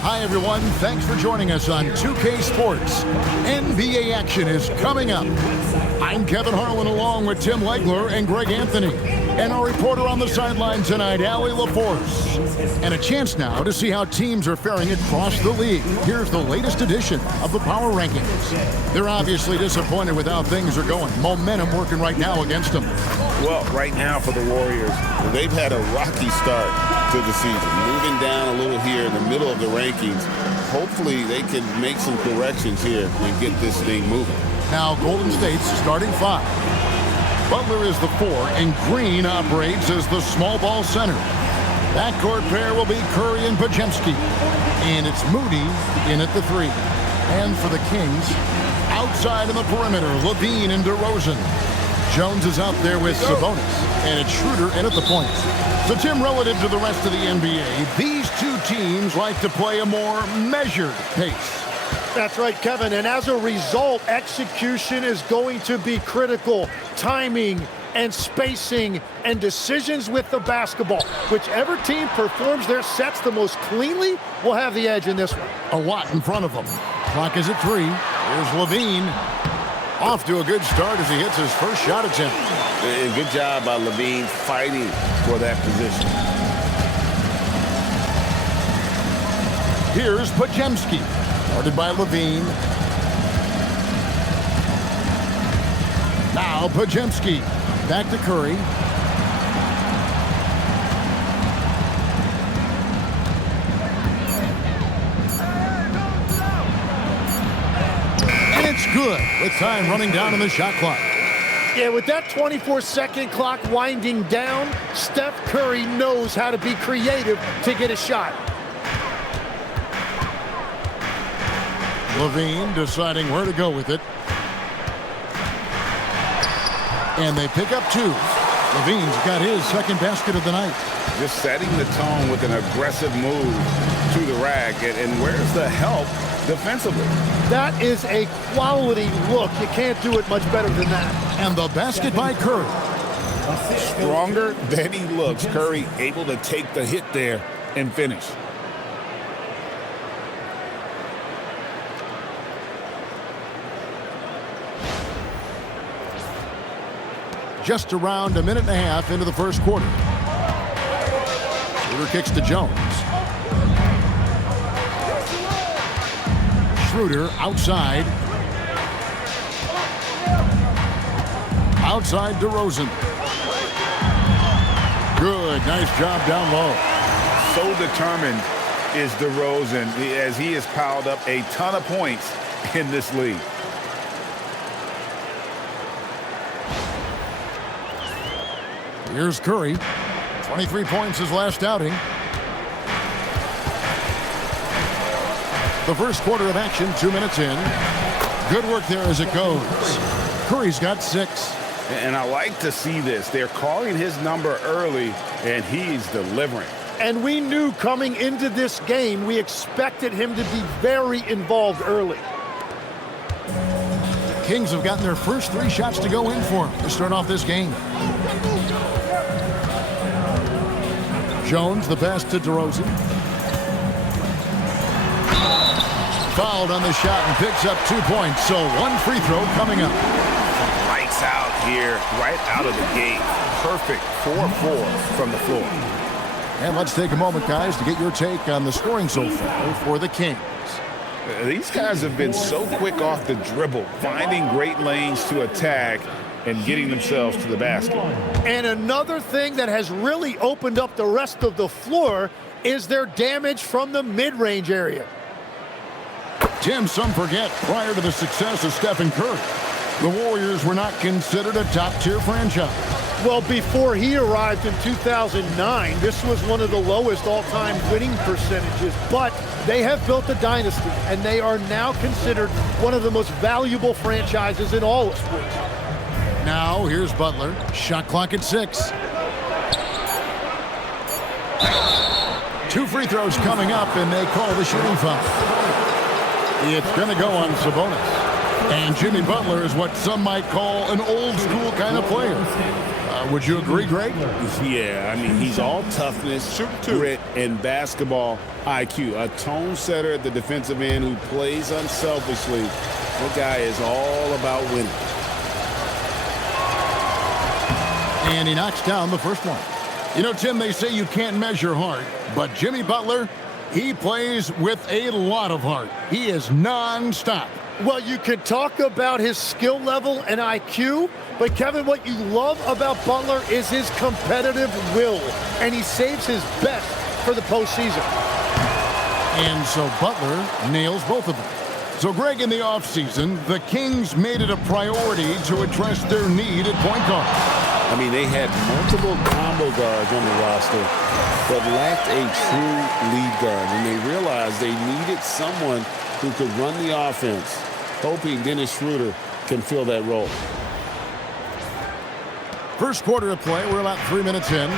Hi, everyone. Thanks for joining us on 2K Sports. NBA action is coming up. I'm Kevin Harlan along with Tim Legler and Greg Anthony. And our reporter on the sideline tonight, Allie LaForce. And a chance now to see how teams are faring across the league. Here's the latest edition of the Power Rankings. They're obviously disappointed with how things are going. Momentum working right now against them. Well, right now for the Warriors, they've had a rocky start to the season. Moving down a little here in the middle of the rankings. Hopefully they can make some corrections here and get this thing moving. Now Golden State's starting five. Butler is the 4, and Green operates as the small ball center. Backcourt pair will be Curry and Podziemski. And it's Moody in at the 3. And for the Kings, outside in the perimeter, LaVine and DeRozan. Jones is out there with Sabonis, and it's Schroeder in at the point. So, Tim, relative to the rest of the NBA, these two teams like to play a more measured pace. That's right, Kevin, and as a result, execution is going to be critical. Timing and spacing and decisions with the basketball. Whichever team performs their sets the most cleanly will have the edge in this one. A lot in front of them. Clock is at 3. Here's LaVine. Off to a good start as he hits his first shot attempt. And good job by LaVine fighting for that position. Here's Podziemski. Guarded by LaVine. Now Podziemski. Back to Curry. And it's good with time running down on the shot clock. Yeah, with that 24-second clock winding down, Steph Curry knows how to be creative to get a shot. LaVine deciding where to go with it. And they pick up 2. LaVine's got his second basket of the night. Just setting the tone with an aggressive move to the rack. And where's the help defensively? That is a quality look. You can't do it much better than that. And the basket by Curry. Stronger than he looks. Curry able to take the hit there and finish. Just around a minute and a half into the first quarter. Schroeder kicks to Jones. Schroeder outside. Outside DeRozan. Good, nice job down low. So determined is DeRozan as he has piled up a ton of points in this league. Here's Curry. 23 points his last outing. The first quarter of action, 2 minutes in. Good work there as it goes. Curry's got 6. And I like to see this. They're calling his number early, and he's delivering. And we knew coming into this game, we expected him to be very involved early. Kings have gotten their first 3 shots to go in for him to start off this game. Jones, the pass to DeRozan. Fouled on the shot and picks up 2 points, so 1 free throw coming up. Lights out here, right out of the gate. Perfect 4-4 from the floor. And let's take a moment, guys, to get your take on the scoring so far for the Kings. These guys have been so quick off the dribble, finding great lanes to attack and getting themselves to the basket. And another thing that has really opened up the rest of the floor is their damage from the mid-range area. Tim, some forget, prior to the success of Stephen Curry, the Warriors were not considered a top-tier franchise. Well, before he arrived in 2009, this was one of the lowest all-time winning percentages, but they have built a dynasty, and they are now considered one of the most valuable franchises in all of sports. Now, here's Butler. Shot clock at 6. 2 free throws coming up, and they call the shooting foul. It's going to go on Sabonis. And Jimmy Butler is what some might call an old-school kind of player. Would you agree, Greg? Yeah, I mean, he's all toughness, grit, and basketball IQ. A tone setter at the defensive end who plays unselfishly. That guy is all about winning. And he knocks down the first one. You know, Tim, they say you can't measure heart, but Jimmy Butler, he plays with a lot of heart. He is non-stop. Well, you could talk about his skill level and IQ, but Kevin, what you love about Butler is his competitive will, and he saves his best for the postseason. And so Butler nails both of them. So, Greg, in the offseason, the Kings made it a priority to address their need at point guard. I mean, they had multiple combo guards on the roster, but lacked a true lead guard. And they realized they needed someone who could run the offense, hoping Dennis Schroeder can fill that role. First quarter of play, we're about 3 minutes in.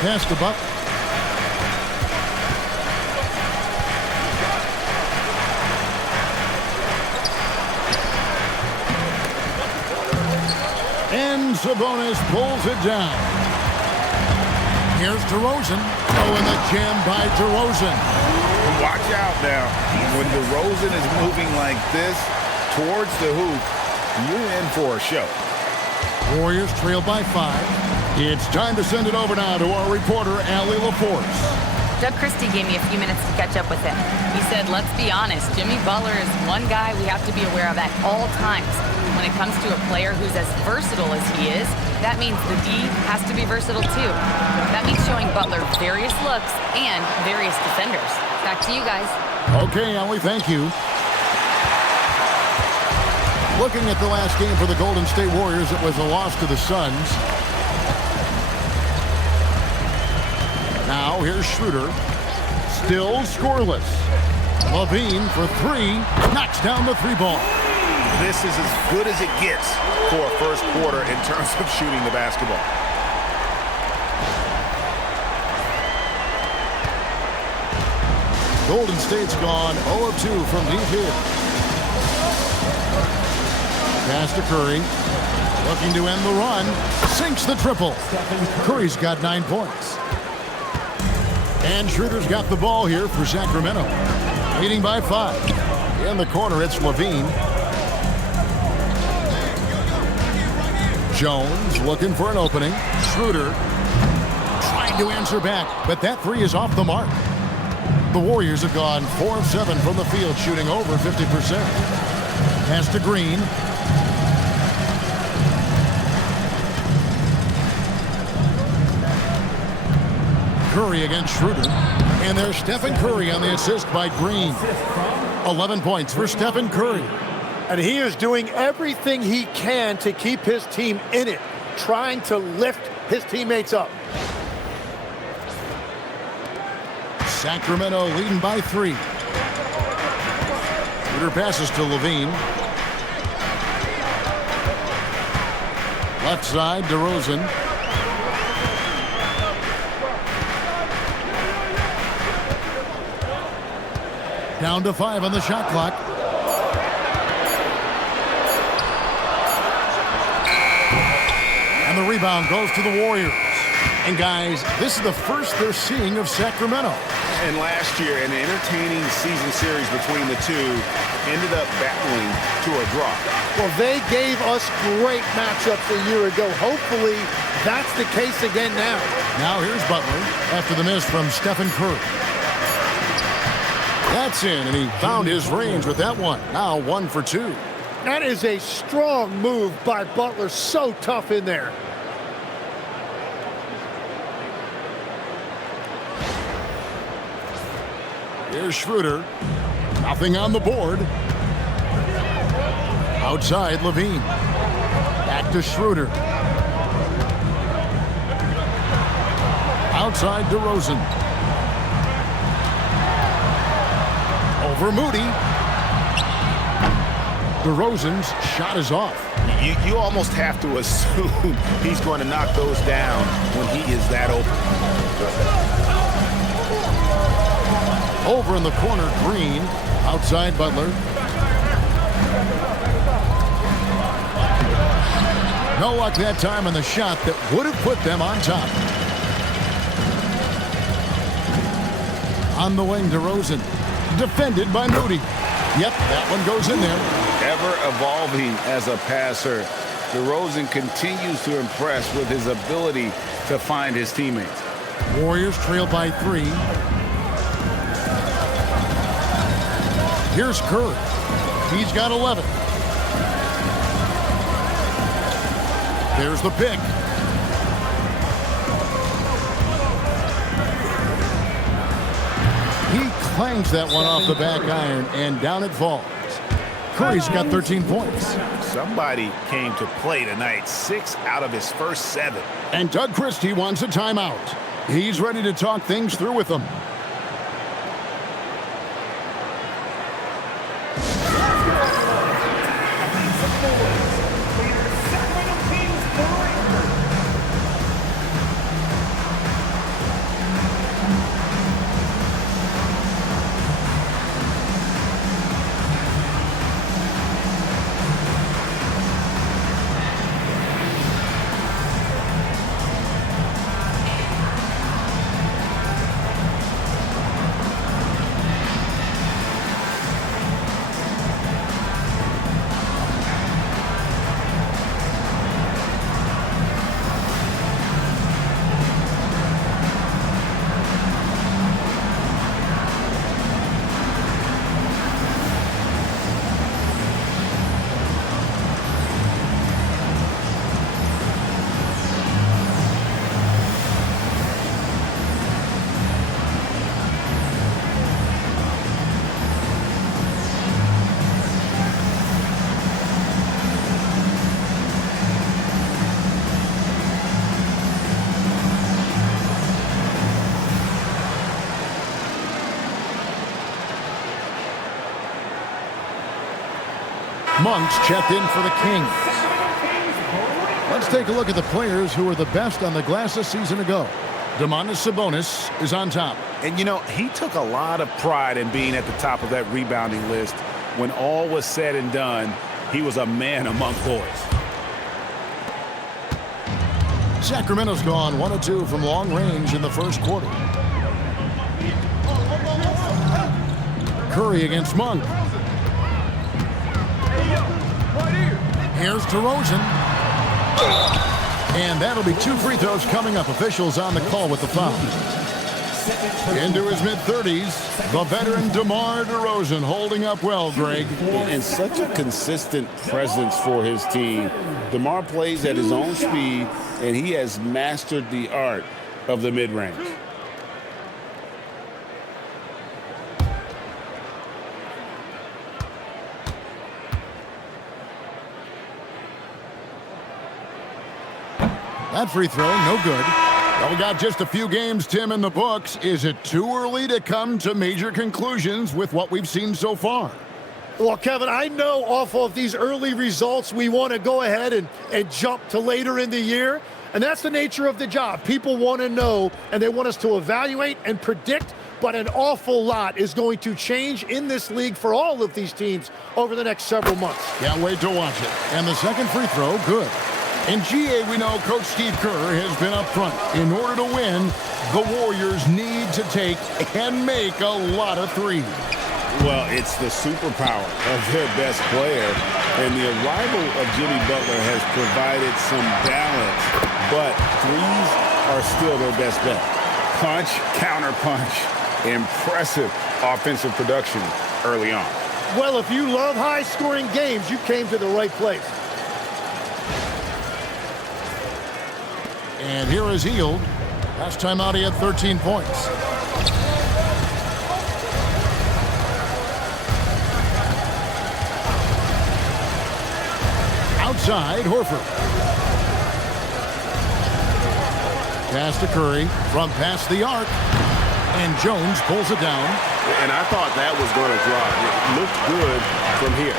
Pass to Butler. And Sabonis pulls it down. Here's DeRozan. Oh, and the jam by DeRozan. Watch out now. When DeRozan is moving like this towards the hoop, you're in for a show. Warriors trail by 5. It's time to send it over now to our reporter, Allie LaForce. Doug Christie gave me a few minutes to catch up with him. He said, let's be honest, Jimmy Butler is one guy we have to be aware of at all times. When it comes to a player who's as versatile as he is, that means the D has to be versatile too. That means showing Butler various looks and various defenders. Back to you guys. Okay, Allie, thank you. Looking at the last game for the Golden State Warriors, it was a loss to the Suns. Now here's Schroeder. Still scoreless. LaVine for 3. Knocks down the 3-ball. This is as good as it gets for a first quarter in terms of shooting the basketball. Golden State's gone 0 of 2 from deep here. Pass to Curry. Looking to end the run. Sinks the triple. Curry's got 9 points. And Schroeder's got the ball here for Sacramento. Leading by 5. In the corner, it's LaVine. Jones looking for an opening. Schroeder trying to answer back, but that 3 is off the mark. The Warriors have gone 4 of 7 from the field, shooting over 50%. Pass to Green. Curry against Schroeder. And there's Stephen Curry on the assist by Green. 11 points for Stephen Curry. And he is doing everything he can to keep his team in it, trying to lift his teammates up. Sacramento leading by 3. Schroeder passes to LaVine. Left side, DeRozan. Down to 5 on the shot clock. And the rebound goes to the Warriors. And guys, this is the first they're seeing of Sacramento. And last year, an entertaining season series between the two ended up battling to a draw. Well, they gave us great matchups a year ago. Hopefully, that's the case again now. Now here's Butler after the miss from Stephen Curry. That's in, and he found his range with that one. Now 1 for 2. That is a strong move by Butler. So tough in there. Here's Schroeder. Nothing on the board. Outside, LaVine. Back to Schroeder. Outside, DeRozan. Over Moody. DeRozan's shot is off. You almost have to assume he's going to knock those down when he is that open. Over in the corner, Green. Outside, Butler. No luck that time on the shot that would have put them on top. On the wing, DeRozan. Defended by Moody. Yep, that one goes in there. Ever evolving as a passer, DeRozan continues to impress with his ability to find his teammates. Warriors trail by 3. Here's Curry. He's got 11. There's the pick. He clangs that one off the back iron, and down it falls. Curry's got 13 points. Somebody came to play tonight. 6 out of his first 7. And Doug Christie wants a timeout. He's ready to talk things through with them. Monk's checked in for the Kings. Let's take a look at the players who were the best on the glass a season ago. Domantas Sabonis is on top. And, you know, he took a lot of pride in being at the top of that rebounding list. When all was said and done, he was a man among boys. Sacramento's gone 1 of 2 from long range in the first quarter. Curry against Monk. Here's DeRozan. And that'll be 2 free throws coming up. Officials on the call with the foul. Into his mid-30s, the veteran DeMar DeRozan holding up well, Greg. And such a consistent presence for his team. DeMar plays at his own speed, and he has mastered the art of the mid-range. That free throw, no good. Well, we got just a few games, Tim, in the books. Is it too early to come to major conclusions with what we've seen so far? Well, Kevin, I know off of these early results, we want to go ahead and jump to later in the year. And that's the nature of the job. People want to know, and they want us to evaluate and predict, but an awful lot is going to change in this league for all of these teams over the next several months. Can't wait to watch it. And the second free throw, good. In GA, we know Coach Steve Kerr has been up front. In order to win, the Warriors need to take and make a lot of threes. Well, it's the superpower of their best player, and the arrival of Jimmy Butler has provided some balance, but threes are still their best bet. Punch, counter punch, impressive offensive production early on. Well, if you love high-scoring games, you came to the right place. And here is Hield. Last time out, he had 13 points. Outside, Horford. Pass to Curry from past the arc. And Jones pulls it down. And I thought that was going to drop. It looked good from here.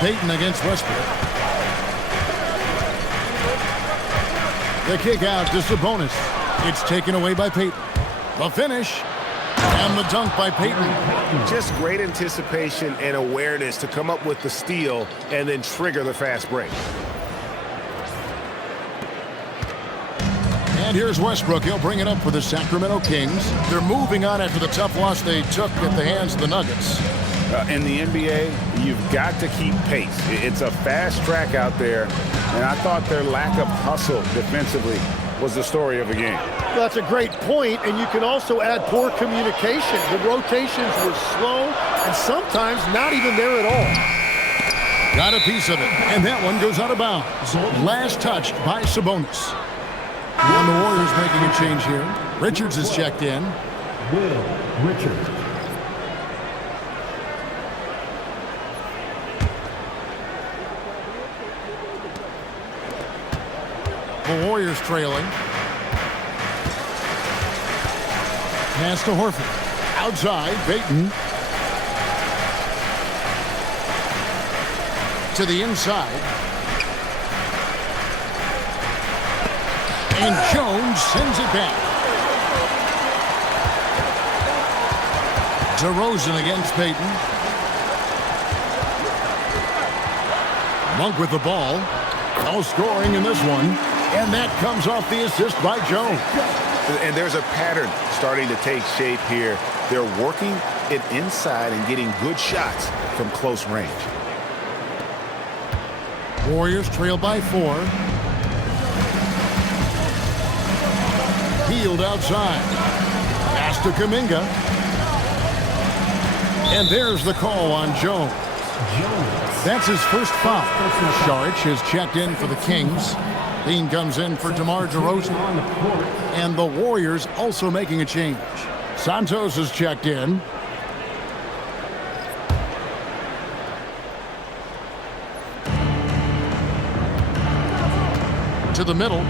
Payton against Westbrook. The kick out to Sabonis. It's taken away by Payton. The finish. And the dunk by Payton. Just great anticipation and awareness to come up with the steal and then trigger the fast break. And here's Westbrook. He'll bring it up for the Sacramento Kings. They're moving on after the tough loss they took at the hands of the Nuggets. In the NBA, you've got to keep pace. It's a fast track out there, and I thought their lack of hustle defensively was the story of the game. Well, that's a great point, and you can also add poor communication. The rotations were slow and sometimes not even there at all. Got a piece of it, and that one goes out of bounds. Last touched by Sabonis. And the Warriors making a change here. Richards is checked in. Will Richards. The Warriors trailing. Pass to Horford. Outside, Payton. To the inside. And Jones sends it back. DeRozan against Payton. Monk with the ball. No scoring in this one. And that comes off the assist by Jones. And there's a pattern starting to take shape here. They're working it inside and getting good shots from close range. Warriors trail by 4. Healed outside. Pass to Kuminga. And there's the call on Jones. That's his first foul. Saric is checked in for the Kings. Dean comes in for DeMar DeRozan. And the Warriors also making a change. Santos is checked in. To the middle.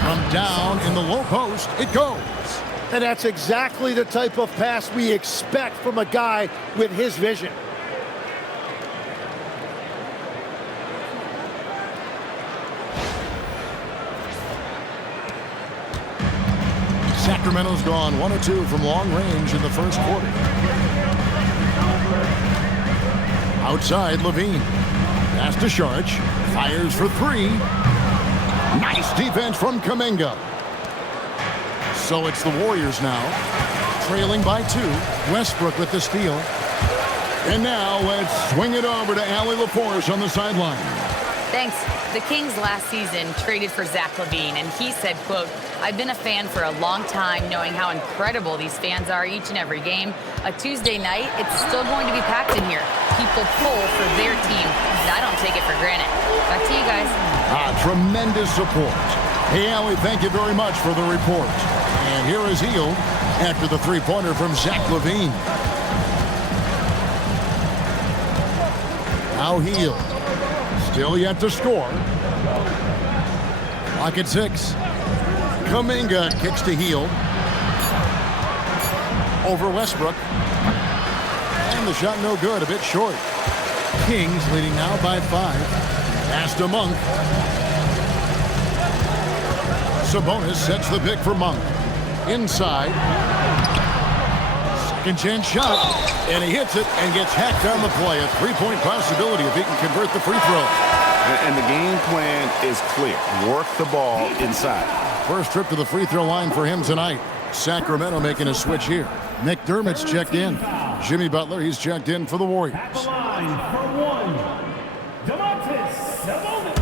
From down in the low post, it goes. And that's exactly the type of pass we expect from a guy with his vision. Sacramento's gone 1 of 2 from long range in the first quarter. Outside, LaVine. Pass to Saric. Fires for 3. Nice defense from Kuminga. So it's the Warriors now. Trailing by 2. Westbrook with the steal. And now let's swing it over to Allie LaForce on the sideline. Thanks. The Kings last season traded for Zach LaVine, and he said, quote, "I've been a fan for a long time, knowing how incredible these fans are each and every game. A Tuesday night, it's still going to be packed in here. People pull for their team, and I don't take it for granted." Back to you guys. Tremendous support. Hey, Allie, thank you very much for the report. And here is Hield after the three-pointer from Zach LaVine. Now Hield. Still yet to score. Clock at 6. Kuminga kicks to Hield. Over Westbrook. And the shot no good, a bit short. Kings leading now by 5. Pass to Monk. Sabonis sets the pick for Monk. Inside. Second chance shot. And he hits it and gets hacked on the play. A 3-point possibility if he can convert the free throw. And the game plan is clear. Work the ball inside. First trip to the free throw line for him tonight. Sacramento making a switch here. McDermott's checked in. Jimmy Butler, he's checked in for the Warriors. At the line for 1, Domantas Sabonis.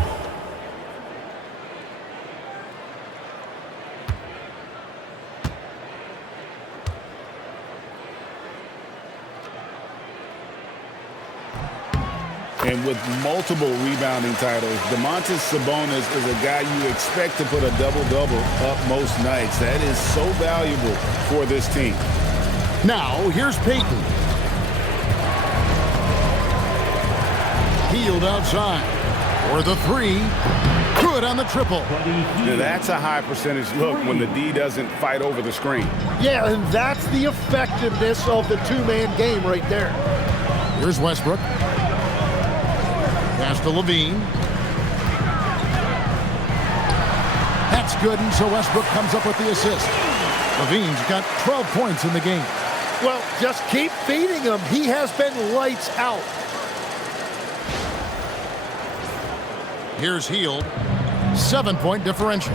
And with multiple rebounding titles, Domantas Sabonis is a guy you expect to put a double-double up most nights. That is so valuable for this team. Now, here's Payton. Hield outside. For the 3. Good on the triple. Now that's a high percentage look when the D doesn't fight over the screen. Yeah, and that's the effectiveness of the two-man game right there. Here's Westbrook. Pass to LaVine. That's good, and so Westbrook comes up with the assist. LaVine's got 12 points in the game. Well, just keep feeding him. He has been lights out. Here's Hield. 7-point differential.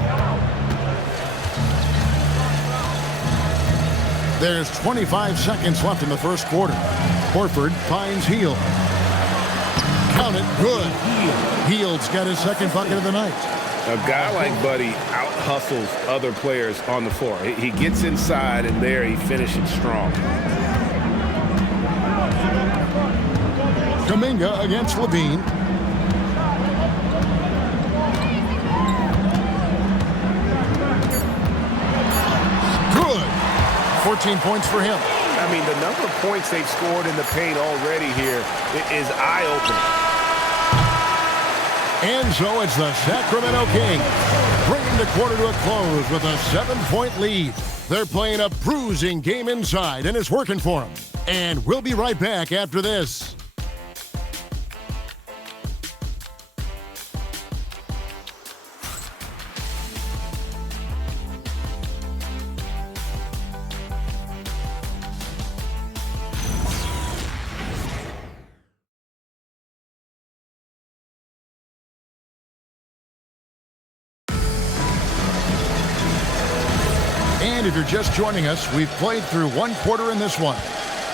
There's 25 seconds left in the first quarter. Horford finds Hield. Count it, good. Hield's got his second bucket of the night. A guy like Buddy out-hustles other players on the floor. He gets inside, and there he finishes strong. Kuminga against LaVine. Good. 14 points for him. I mean, the number of points they've scored in the paint already here is eye-opening. And so it's the Sacramento Kings bringing the quarter to a close with a 7-point lead. They're playing a bruising game inside, and it's working for them. And we'll be right back after this. And if you're just joining us, we've played through one quarter in this one.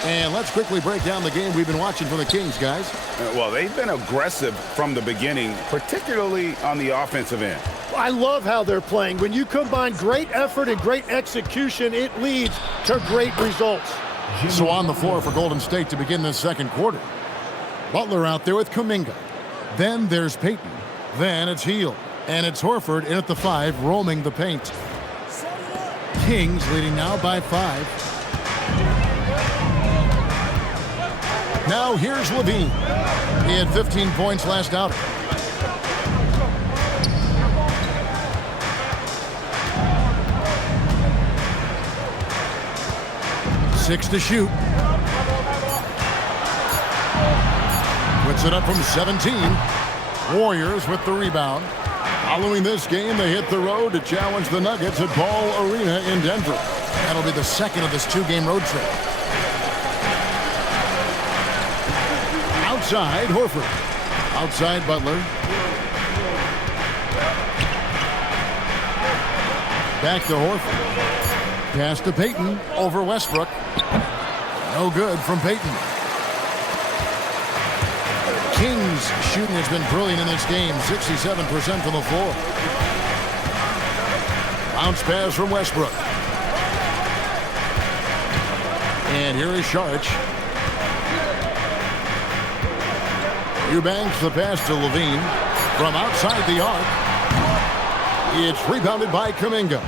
And let's quickly break down the game we've been watching for the Kings, guys. Well, they've been aggressive from the beginning, particularly on the offensive end. I love how they're playing. When you combine great effort and great execution, it leads to great results. So on the floor for Golden State to begin this second quarter. Butler out there with Kuminga. Then there's Payton. Then it's Hield. And it's Horford in at the 5, roaming the paint. Kings leading now by 5. Now here's LaVine. He had 15 points last outing. Six to shoot. Puts it up from 17. Warriors with the rebound. Following this game, they hit the road to challenge the Nuggets at Ball Arena in Denver. That'll be the second of this 2-game road trip. Outside, Horford. Outside, Butler. Back to Horford. Pass to Payton over Westbrook. No good from Payton. Kings shooting has been brilliant in this game, 67% from the floor. Bounce pass from Westbrook. And here is Sharch. Eubanks the pass to LaVine from outside the arc. It's rebounded by Kuminga.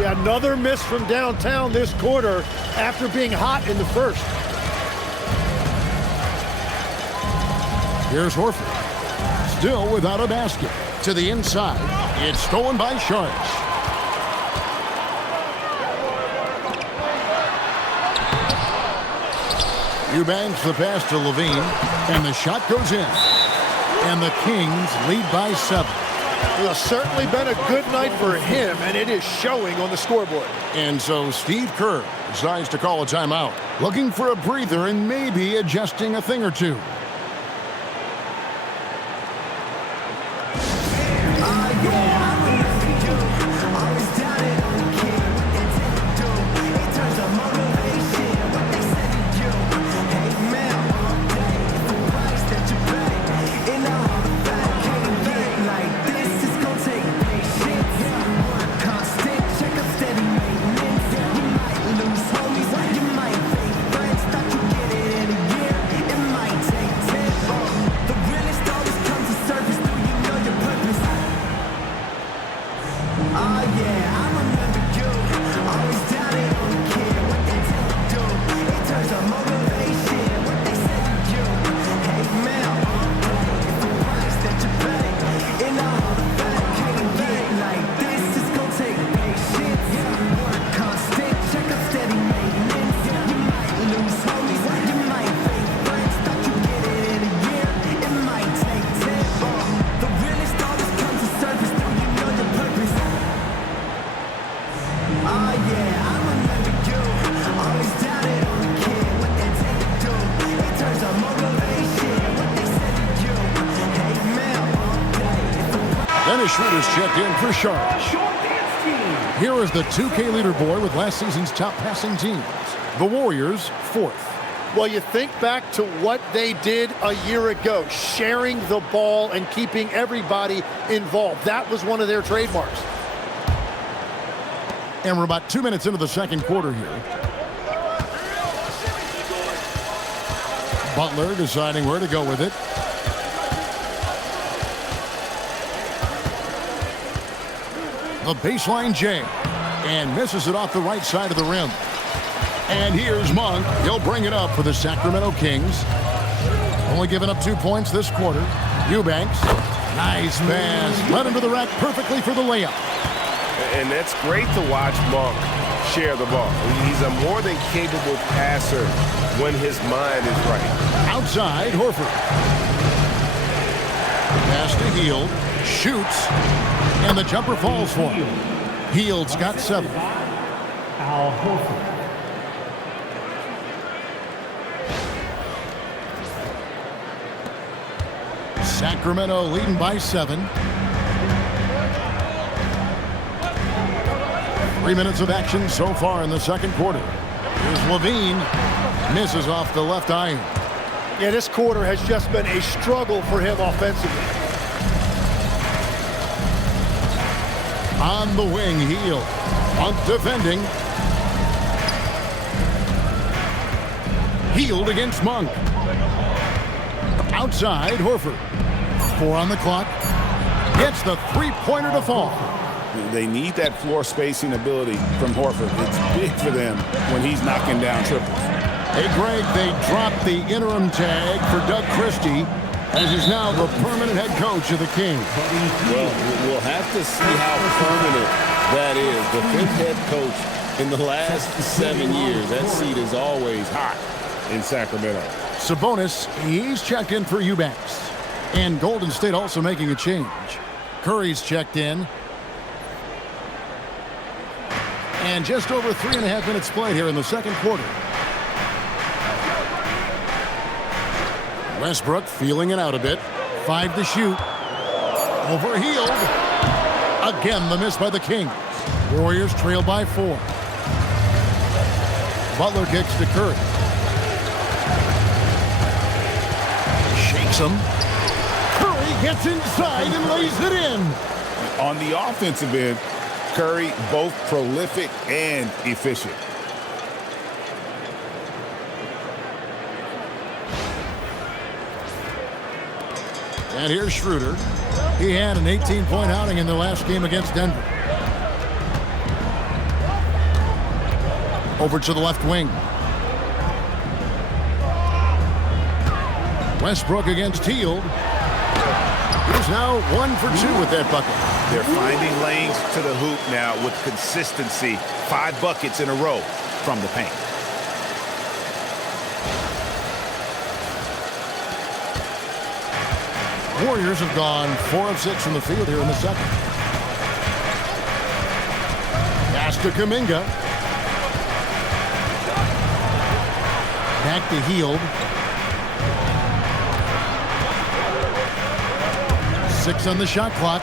Yeah, another miss from downtown this quarter after being hot in the first. Here's Horford. Still without a basket. To the inside. It's stolen by Sharch. Eubanks the pass to LaVine. And the shot goes in. And the Kings lead by 7. Well, it's certainly been a good night for him, and it is showing on the scoreboard. And so Steve Kerr decides to call a timeout. Looking for a breather and maybe adjusting a thing or two. Schroeder's checked in for Charlotte. Short dance team. Here is the 2K leaderboard with last season's top passing teams. The Warriors, 4th. Well, you think back to what they did a year ago, sharing the ball and keeping everybody involved. That was one of their trademarks. And we're about 2 minutes into the second quarter here. Butler deciding where to go with it. The baseline J. And misses it off the right side of the rim. And here's Monk. He'll bring it up for the Sacramento Kings. Only giving up 2 points this quarter. Eubanks. Nice pass. Led him to the rack perfectly for the layup. And that's great to watch Monk share the ball. He's a more than capable passer when his mind is right. Outside, Horford. Pass to Hield. Shoots. And the jumper falls for him. Hield's got 7. Al Horford. Sacramento leading by 7. 3 minutes of action so far in the second quarter. Here's LaVine. Misses off the left iron. Yeah, this quarter has just been a struggle for him offensively. On the wing, Hield. Monk defending. Hield against Monk. Outside, Horford. 4 on the clock. Gets the three-pointer to fall. They need that floor spacing ability from Horford. It's big for them when he's knocking down triples. Hey, Greg, they dropped the interim tag for Doug Christie, as is now the permanent head coach of the Kings. Well, we'll have to see how permanent that is. The 5th head coach in the last 7 years. That seat is always hot in Sacramento. Sabonis, he's checked in for Eubanks. And Golden State also making a change. Curry's checked in. And just over 3.5 minutes played here in the second quarter. Westbrook feeling it out a bit. 5 to shoot. Over Hield. Again, the miss by the Kings. Warriors trail by 4. Butler kicks to Curry. Shakes him. Curry gets inside and lays it in. On the offensive end, Curry both prolific and efficient. And here's Schroeder. He had an 18-point outing in the last game against Denver. Over to the left wing. Westbrook against Hield. He's now 1 for 2 with that bucket. They're finding lanes to the hoop now with consistency. 5 buckets in a row from the paint. Warriors have gone 4 of 6 from the field here in the second. Pass to Kuminga. Back to Hield. 6 on the shot clock.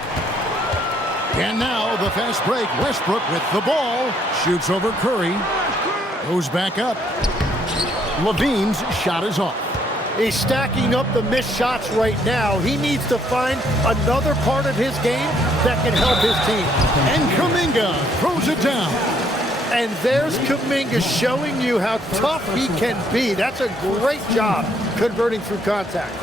And now the fast break. Westbrook with the ball. Shoots over Curry. Goes back up. LaVine's shot is off. He's stacking up the missed shots right now. He needs to find another part of his game that can help his team. And Kuminga throws it down. And there's Kuminga showing you how tough he can be. That's a great job converting through contact.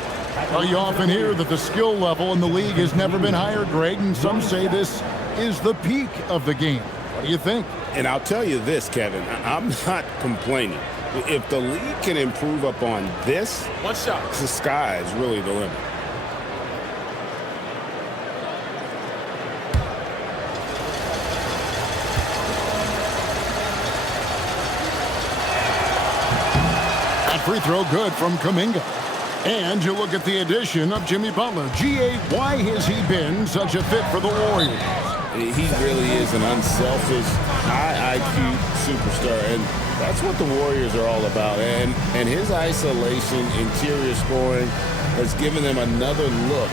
Well, you often hear that the skill level in the league has never been higher, Greg, and some say this is the peak of the game. What do you think? And I'll tell you this, Kevin, I'm not complaining. If the league can improve upon this, the sky is really the limit. That free throw good from Kuminga. And you look at the addition of Jimmy Butler. G.A., why has he been such a fit for the Warriors? He really is an unselfish, high IQ superstar, and that's what the Warriors are all about. And his isolation, interior scoring has given them another look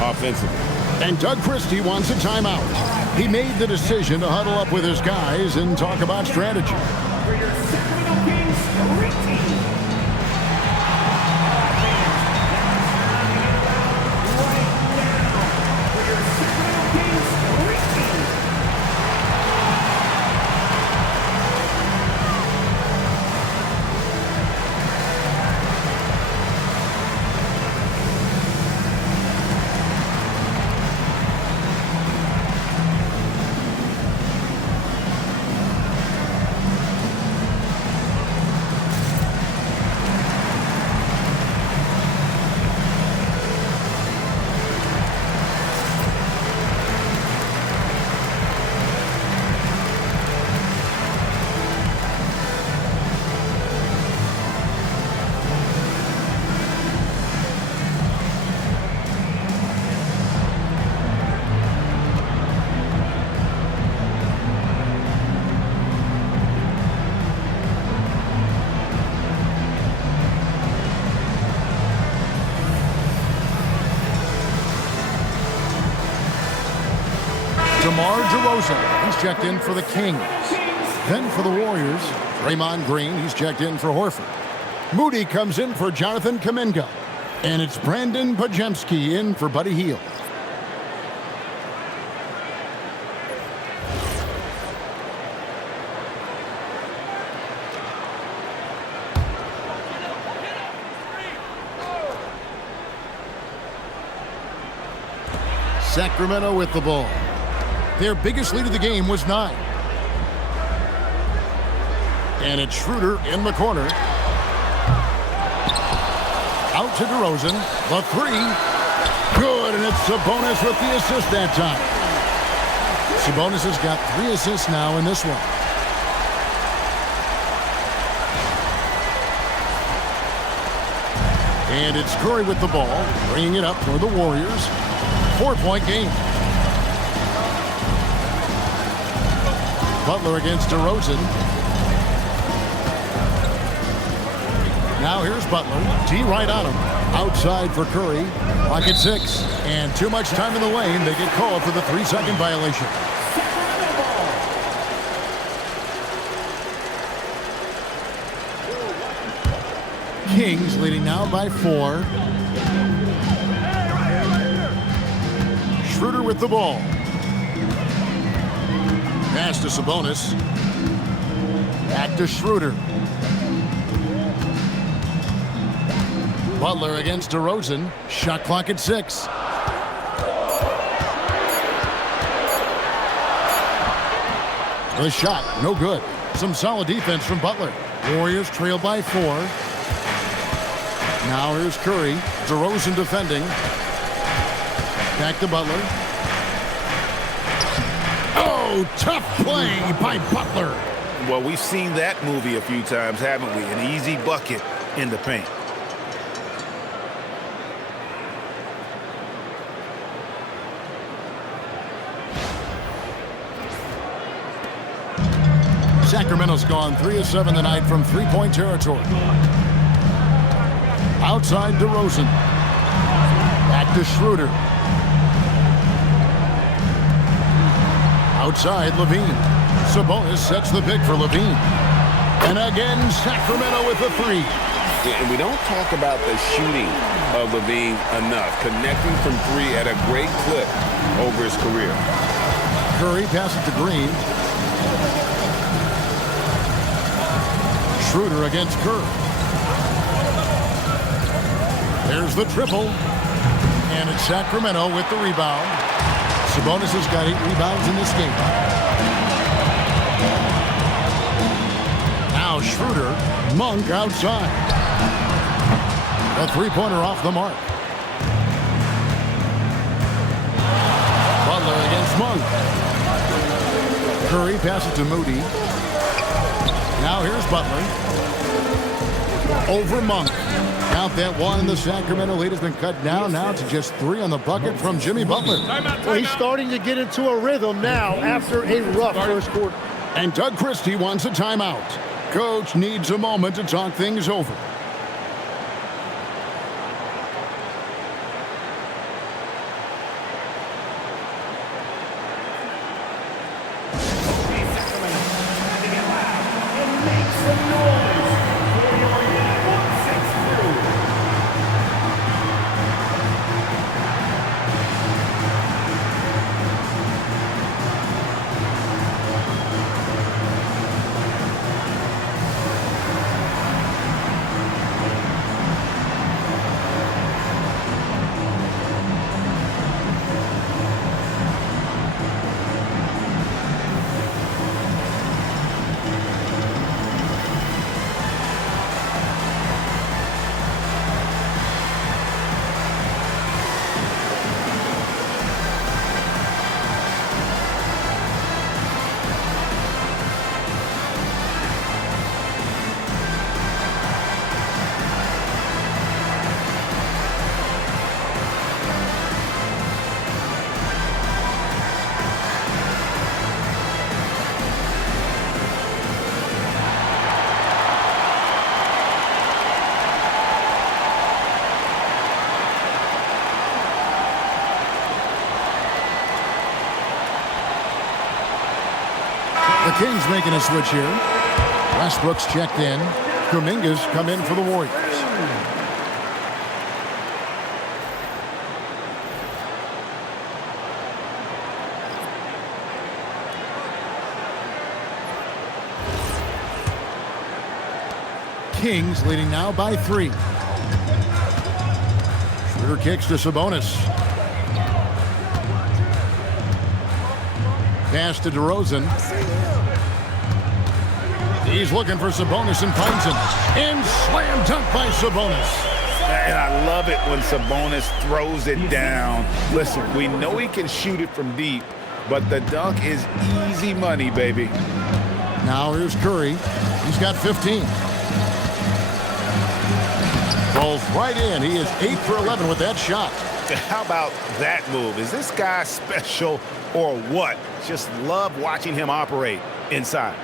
offensively. And Doug Christie wants a timeout. He made the decision to huddle up with his guys and talk about strategy. For your Sacramento Kings, reignited. DeMar DeRozan, he's checked in for the Kings. Then for the Warriors, Draymond Green, he's checked in for Horford. Moody comes in for Jonathan Kuminga. And it's Brandon Pajemski in for Buddy Hield. Sacramento with the ball. Their biggest lead of the game was 9. And it's Schroeder in the corner. Out to DeRozan. The 3. Good, and it's Sabonis with the assist that time. Sabonis has got 3 assists now in this one. And it's Curry with the ball, bringing it up for the Warriors. 4-point game. Butler against DeRozan. Now here's Butler. D right on him. Outside for Curry. Clock at 6. And too much time in the lane. They get called for the 3-second violation. Kings leading now by 4. Schroeder with the ball. Pass to Sabonis. Back to Schroeder. Butler against DeRozan. Shot clock at 6. The shot, no good. Some solid defense from Butler. Warriors trail by 4. Now here's Curry. DeRozan defending. Back to Butler. Oh, tough play by Butler. Well, we've seen that movie a few times, haven't we? An easy bucket in the paint. Sacramento's gone 3 of 7 tonight from 3-point territory. Outside DeRozan. Back to Schroeder. Outside LaVine. Sabonis sets the pick for LaVine. And again, Sacramento with the 3. Yeah, and we don't talk about the shooting of LaVine enough. Connecting from 3 at a great clip over his career. Curry passes to Green. Schroeder against Kerr. There's the triple. And it's Sacramento with the rebound. Sabonis has got 8 rebounds in this game. Now Schroeder, Monk outside. A 3-pointer off the mark. Butler against Monk. Curry passes to Moody. Now here's Butler. Over Monk. Count that 1, and the Sacramento lead has been cut down now to just 3 on the bucket from Jimmy Butler. Well, he's starting to get into a rhythm now after a rough first quarter. And Doug Christie wants a timeout. Coach needs a moment to talk things over. The Kings making a switch here. Westbrook's checked in. Kuminga's come in for the Warriors. Kings leading now by 3. Schroeder kicks to Sabonis. Pass to DeRozan. He's looking for Sabonis and finds him. And slam dunk by Sabonis. And I love it when Sabonis throws it down. Listen, we know he can shoot it from deep, but the dunk is easy money, baby. Now here's Curry. He's got 15. Rolls right in. He is 8 for 11 with that shot. How about that move? Is this guy special or what? Just love watching him operate inside.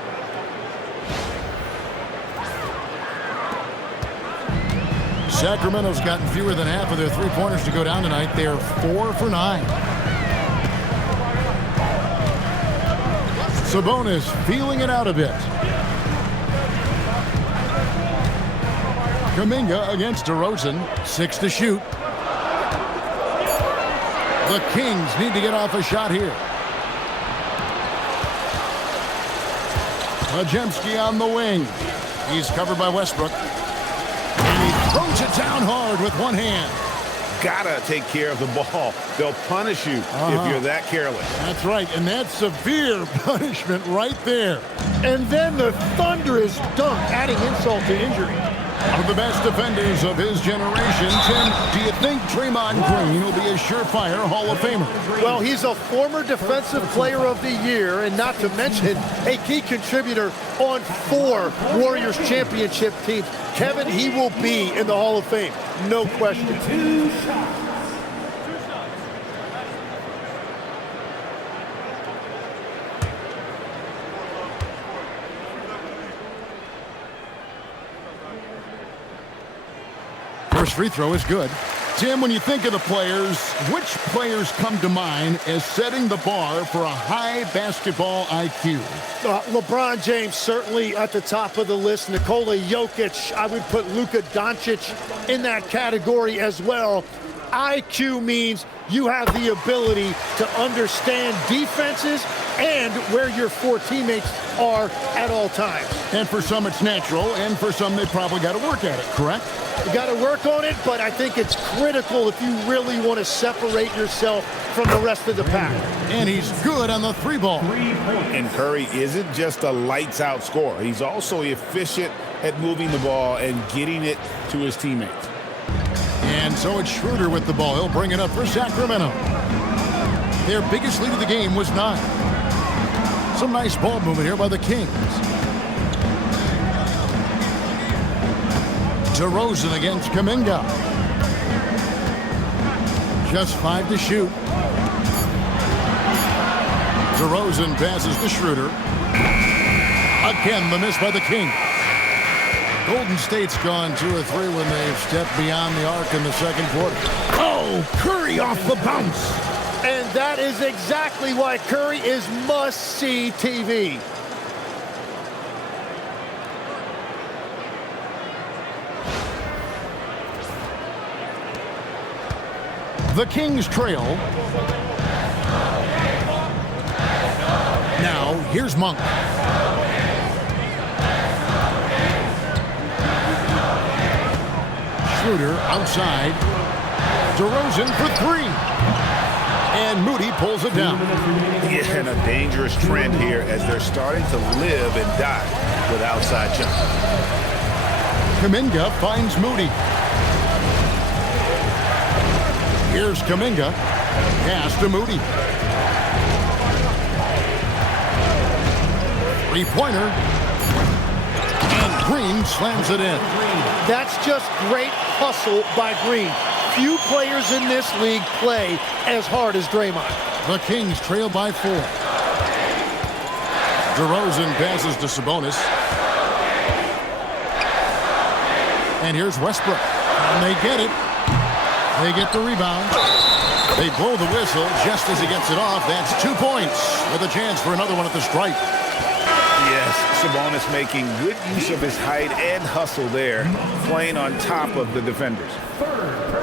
Sacramento's gotten fewer than half of their three-pointers to go down tonight. They're 4 for 9. Sabonis feeling it out a bit. Kuminga against DeRozan. 6 to shoot. The Kings need to get off a shot here. Majemski on the wing. He's covered by Westbrook. And he throws it down hard with one hand. Gotta take care of the ball. They'll punish you if you're that careless. That's right, and that's severe punishment right there. And then the thunderous dunk, adding insult to injury. One of the best defenders of his generation. Tim, do you think Draymond Green will be a surefire Hall of Famer? Well, he's a former Defensive Player of the Year, and not to mention a key contributor on 4 Warriors championship teams. Kevin, he will be in the Hall of Fame, no question. First free throw is good. Tim, when you think of the players, which players come to mind as setting the bar for a high basketball IQ? LeBron James certainly at the top of the list. Nikola Jokic, I would put Luka Doncic in that category as well. IQ means you have the ability to understand defenses and where your 4 teammates are at all times. And for some it's natural, and for some they probably got to work at it, correct? You got to work on it, but I think it's critical if you really want to separate yourself from the rest of the pack. And he's good on the 3-ball. And Curry isn't just a lights-out scorer. He's also efficient at moving the ball and getting it to his teammates. And so it's Schroeder with the ball. He'll bring it up for Sacramento. Their biggest lead of the game was 9. Some nice ball movement here by the Kings. DeRozan against Kuminga. Just 5 to shoot. DeRozan passes to Schroeder. Again, the miss by the Kings. Golden State's gone 2 or 3 when they've stepped beyond the arc in the second quarter. Oh, Curry off the bounce. And that is exactly why Curry is must-see TV. The Kings trail. Now, here's Monk. Schroeder outside. DeRozan for 3. And Moody pulls it down. Yeah, and a dangerous trend here as they're starting to live and die with outside jumpers. Kuminga finds Moody. Here's Kuminga. Pass to Moody. 3-pointer. And Green slams it in. That's just great hustle by Green. Few players in this league play as hard as Draymond. The Kings trail by 4. DeRozan passes to Sabonis. And here's Westbrook. And they get it. They get the rebound. They blow the whistle just as he gets it off. That's 2 points with a chance for another one at the stripe. Yes, Sabonis making good use of his height and hustle there, playing on top of the defenders.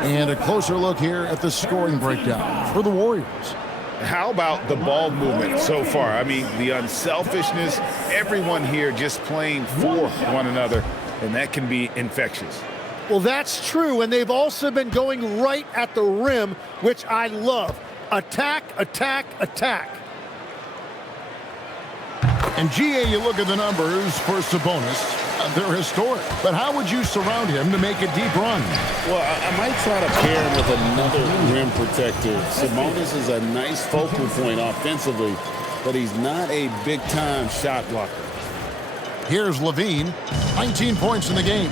And a closer look here at the scoring breakdown for the Warriors. How about the ball movement so far? I mean, the unselfishness, everyone here just playing for one another, and that can be infectious. Well, that's true, and they've also been going right at the rim, which I love. Attack, attack, attack. And GA, you look at the numbers for Sabonis. They're historic. But how would you surround him to make a deep run? Well, I might try to pair him with another rim protector. Sabonis is a nice focal point offensively, but he's not a big-time shot blocker. Here's LaVine, 19 points in the game.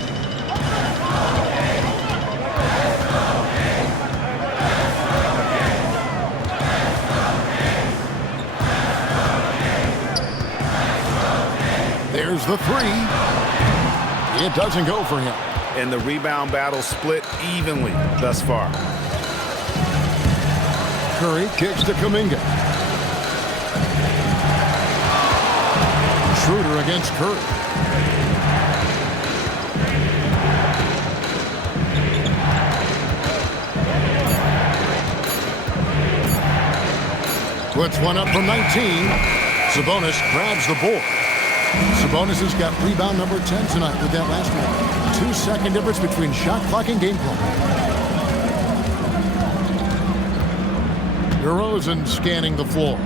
There's the three. It doesn't go for him. And the rebound battle split evenly thus far. Curry kicks to Kuminga. Schroeder against Curry. Puts one up from 19. Sabonis grabs the board. Sabonis has got rebound number 10 tonight with that last one. 2-second difference between shot clock and game clock. DeRozan scanning the floor.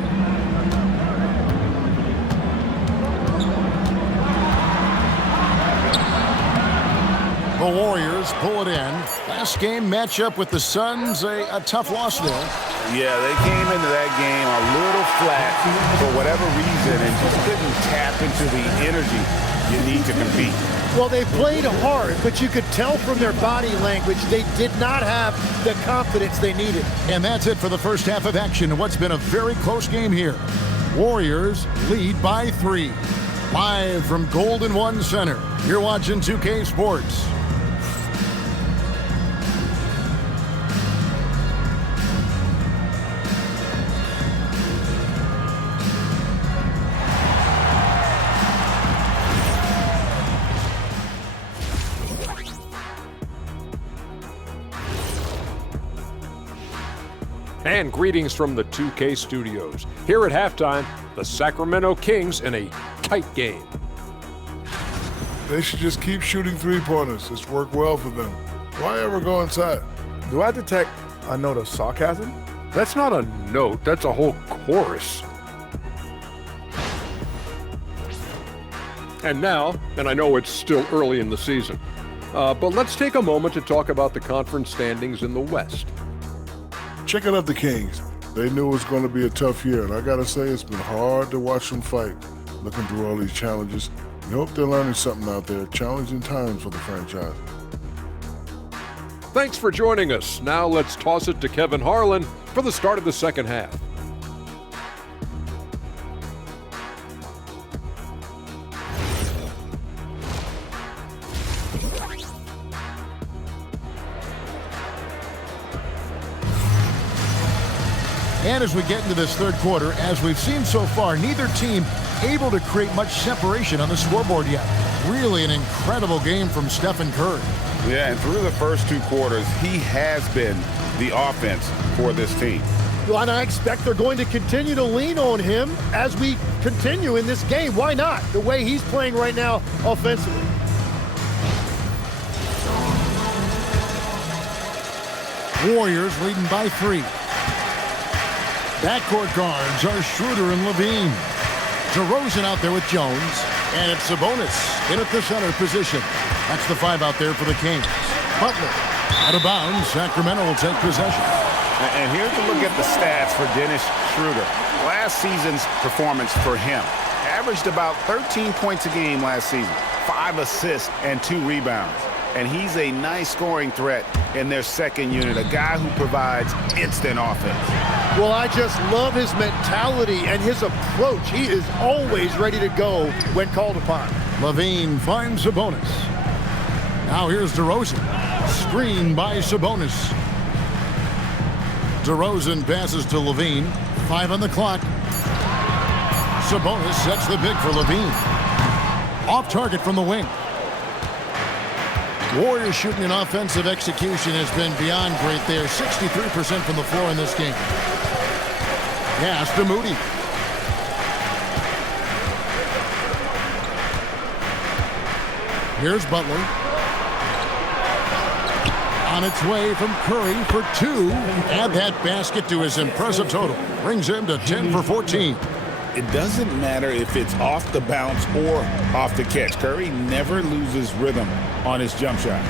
The Warriors pull it in. Last game matchup with the Suns, a tough loss there. Yeah, they came into that game a little flat for whatever reason and just couldn't tap into the energy you need to compete. Well, they played hard, but you could tell from their body language they did not have the confidence they needed. And that's it for the first half of action in what's been a very close game here. Warriors lead by 3. Live from Golden One Center, you're watching 2K Sports. And greetings from the 2K studios. Here at halftime, the Sacramento Kings in a tight game. They should just keep shooting three-pointers. It's worked well for them. Why ever go inside? Do I detect a note of sarcasm? That's not a note, that's a whole chorus. And now, and I know it's still early in the season, but let's take a moment to talk about the conference standings in the West. Checking out the Kings. They knew it was going to be a tough year, and I got to say it's been hard to watch them fight, looking through all these challenges. We hope they're learning something out there. Challenging times for the franchise. Thanks for joining us. Now let's toss it to Kevin Harlan for the start of the second half. And as we get into this third quarter, as we've seen so far, neither team able to create much separation on the scoreboard yet. Really an incredible game from Stephen Curry. Yeah, and through the first 2 quarters, he has been the offense for this team. Well, and I expect they're going to continue to lean on him as we continue in this game. Why not? The way he's playing right now offensively. Warriors leading by 3. Backcourt guards are Schroeder and LaVine. DeRozan out there with Jones. And it's Sabonis in at the center position. That's the 5 out there for the Kings. Butler out of bounds. Sacramento will take possession. And here's a look at the stats for Dennis Schroeder. Last season's performance for him. Averaged about 13 points a game last season. 5 assists and 2 rebounds. And he's a nice scoring threat in their second unit, a guy who provides instant offense. Well, I just love his mentality and his approach. He is always ready to go when called upon. LaVine finds Sabonis. Now here's DeRozan. Screen by Sabonis. DeRozan passes to LaVine. 5 on the clock. Sabonis sets the big for LaVine. Off target from the wing. Warriors shooting in offensive execution has been beyond great there. 63% from the floor in this game. Pass to Moody. Here's Butler. On its way from Curry for 2. Add that basket to his impressive total. Brings him to 10 for 14. It doesn't matter if it's off the bounce or off the catch. Curry never loses rhythm on his jump shot.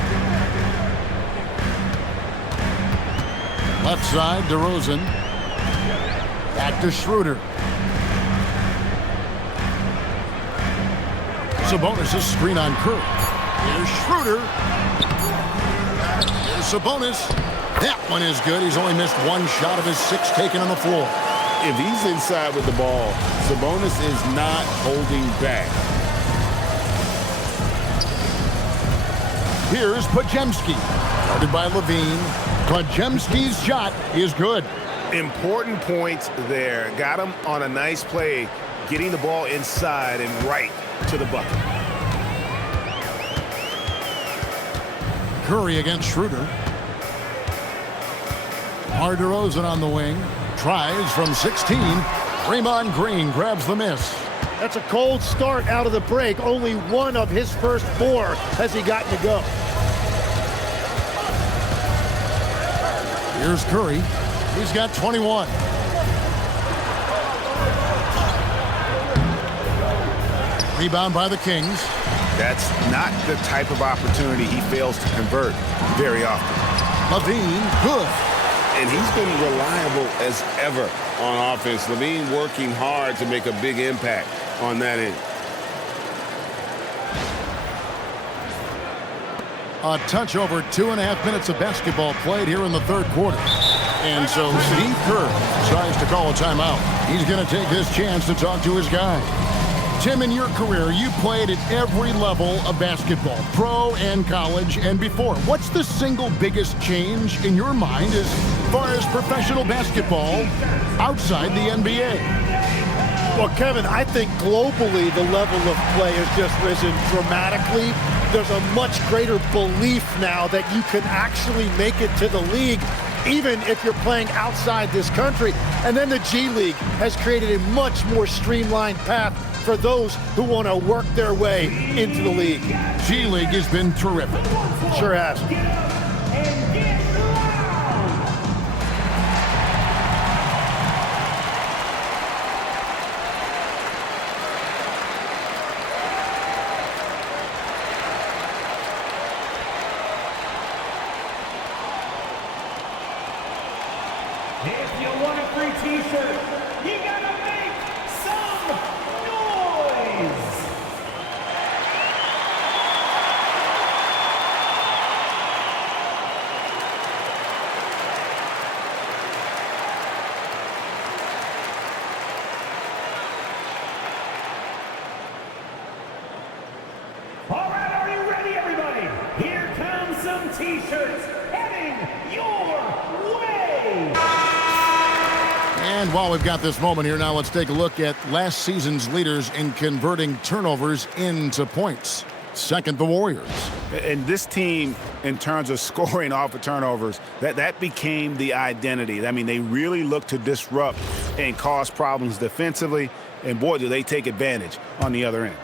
Left side, DeRozan. Back to Schroeder. Sabonis' screen on Curry. Here's Schroeder. Here's Sabonis. That one is good. He's only missed 1 shot of his 6 taken on the floor. If he's inside with the ball, Sabonis is not holding back. Here's Podziemski. Guarded by LaVine. Podziemski's shot is good. Important points there. Got him on a nice play, getting the ball inside and right to the bucket. Curry against Schroeder. DeRozan on the wing. Tries from 16. Draymond Green grabs the miss. That's a cold start out of the break. Only 1 of his first 4 has he gotten to go. Here's Curry. He's got 21. Rebound by the Kings. That's not the type of opportunity he fails to convert very often. LaVine, good. And he's been reliable as ever on offense. LaVine working hard to make a big impact on that end. A touch over 2.5 minutes of basketball played here in the third quarter. And so Steve Kerr decides to call a timeout. He's going to take this chance to talk to his guy. Tim, in your career, you played at every level of basketball, pro and college and before. What's the single biggest change in your mind as far as professional basketball outside the NBA? Well, Kevin, I think globally the level of play has just risen dramatically. There's a much greater belief now that you can actually make it to the league, even if you're playing outside this country. And then the G League has created a much more streamlined path for those who want to work their way into the league. G League has been terrific. Sure has. If you want a free t-shirt, you gotta make some noise! All right, are you ready, everybody? Here comes some t-shirts heading your way! And while we've got this moment here, now let's take a look at last season's leaders in converting turnovers into points. Second, the Warriors. And this team, in terms of scoring off of turnovers, that became the identity. I mean, they really look to disrupt and cause problems defensively, and boy, do they take advantage on the other end.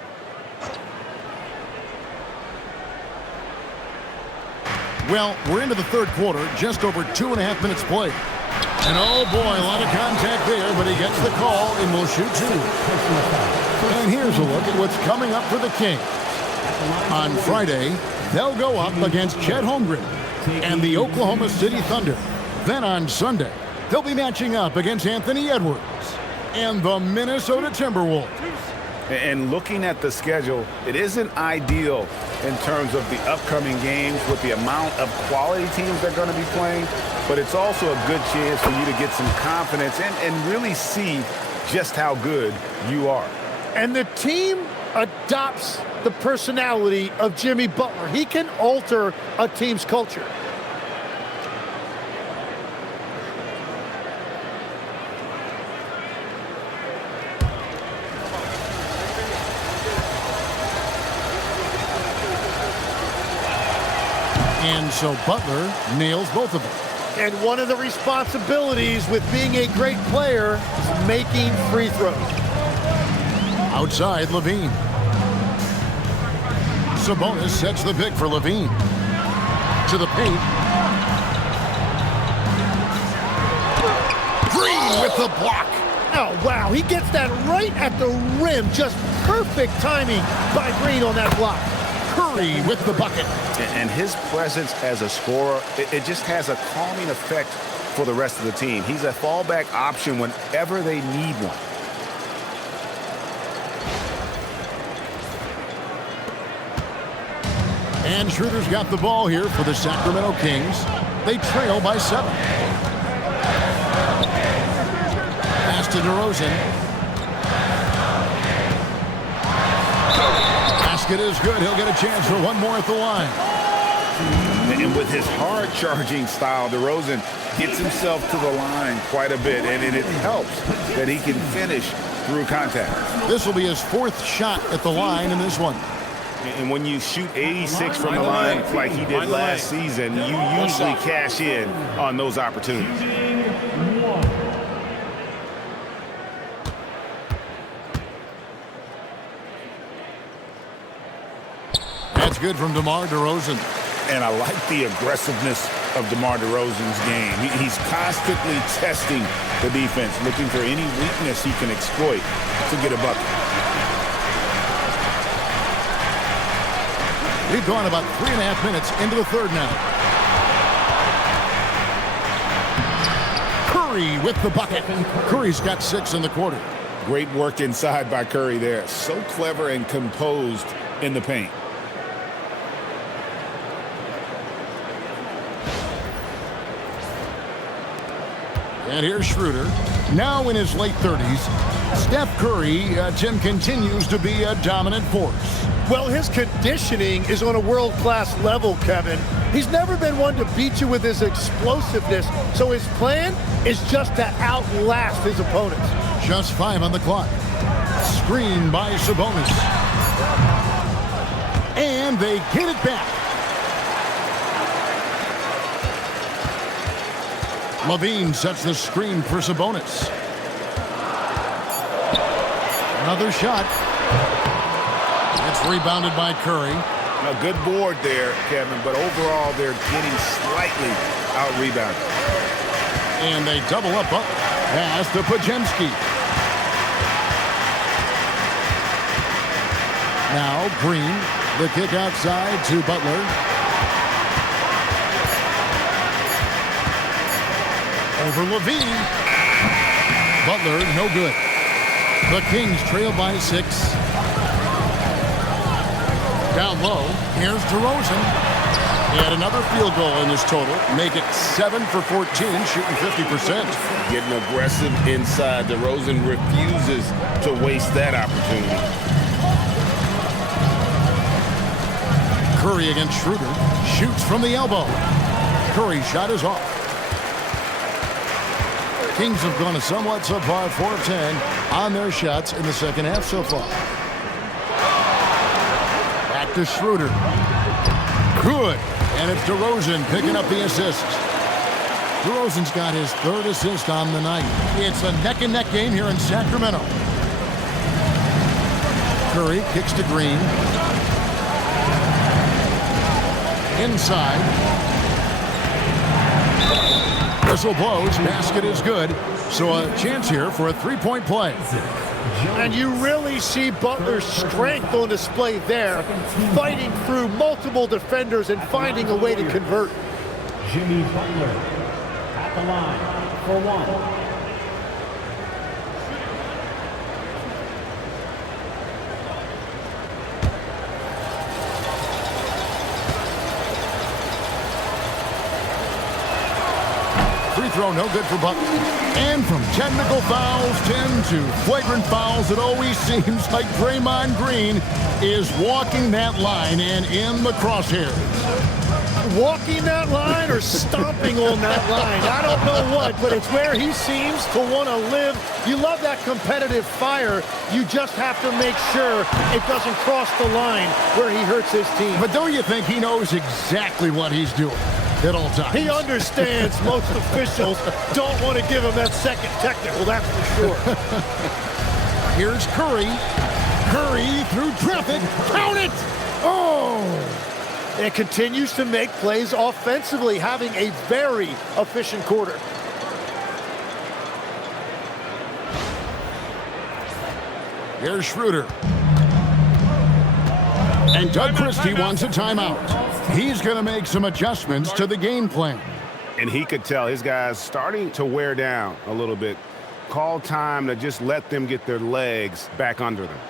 Well, we're into the third quarter, just over 2.5 minutes played. And oh boy, a lot of contact there, but he gets the call and will shoot 2. And here's a look at what's coming up for the Kings. On Friday, they'll go up against Chet Holmgren and the Oklahoma City Thunder. Then on Sunday, they'll be matching up against Anthony Edwards and the Minnesota Timberwolves. And looking at the schedule, it isn't ideal in terms of the upcoming games with the amount of quality teams they're going to be playing, but it's also a good chance for you to get some confidence and really see just how good you are. And the team adopts the personality of Jimmy Butler. He can alter a team's culture. And so Butler nails both of them. And one of the responsibilities with being a great player is making free throws. Outside, LaVine. Sabonis sets the pick for LaVine. To the paint. Green with the block. Oh, wow. He gets that right at the rim. Just perfect timing by Green on that block. Curry with the bucket. And his presence as a scorer, it just has a calming effect for the rest of the team. He's a fallback option whenever they need one. And Schroeder's got the ball here for the Sacramento Kings. They trail by 7. Pass to DeRozan. Basket is good. He'll get a chance for one more at the line. And with his hard-charging style, DeRozan gets himself to the line quite a bit, and it helps that he can finish through contact. This will be his 4th shot at the line in this one. And when you shoot 86 from the line like he did last season, you usually cash in on those opportunities. That's good from DeMar DeRozan. And I like the aggressiveness of DeMar DeRozan's game. He's constantly testing the defense, looking for any weakness he can exploit to get a bucket. We've gone about 3.5 minutes into the third now. Curry with the bucket. Curry's got 6 in the quarter. Great work inside by Curry there. So clever and composed in the paint. And here's Schroeder. Now in his late 30s, Steph Curry, Tim, continues to be a dominant force. Well, his conditioning is on a world-class level, Kevin. He's never been one to beat you with his explosiveness, so his plan is just to outlast his opponents. Just 5 on the clock. Screen by Sabonis. And they get it back. LaVine sets the screen for Sabonis. Another shot. It's rebounded by Curry. A good board there, Kevin, but overall they're getting slightly out-rebounded. And they double up. Pass to Podziemski. Now Green. The kick outside to Butler. Over LaVine. Butler, no good. The Kings trail by 6. Down low, here's DeRozan. He had another field goal in his total. Make it 7 for 14, shooting 50%. Getting aggressive inside. DeRozan refuses to waste that opportunity. Curry against Schroeder. Shoots from the elbow. Curry's shot is off. Kings have gone a somewhat subpar 4 of 10 on their shots in the second half so far. Back to Schroeder. Good. And it's DeRozan picking up the assist. DeRozan's got his 3rd assist on the night. It's a neck-and-neck game here in Sacramento. Curry kicks to Green. Inside. Whistle blows. Basket is good. So a chance here for a 3-point play. And you really see Butler's strength on display there, fighting through multiple defenders and finding a way to convert. Jimmy Butler at the line for 1. Free throw, no good for Butler. And from technical fouls, Tim, to flagrant fouls, it always seems like Draymond Green is walking that line and in the crosshairs. walking that line or stomping on that line. I don't know what, but it's where he seems to want to live. You love that competitive fire. You just have to make sure it doesn't cross the line where he hurts his team. But don't you think he knows exactly what he's doing at all times? He understands most officials don't want to give him that second technical, that's for sure. Here's Curry. Curry through traffic. Count it! Oh! And continues to make plays offensively, having a very efficient quarter. Here's Schroeder. And Doug Christie wants a timeout. He's going to make some adjustments to the game plan. And he could tell his guys starting to wear down a little bit. Call time to just let them get their legs back under them.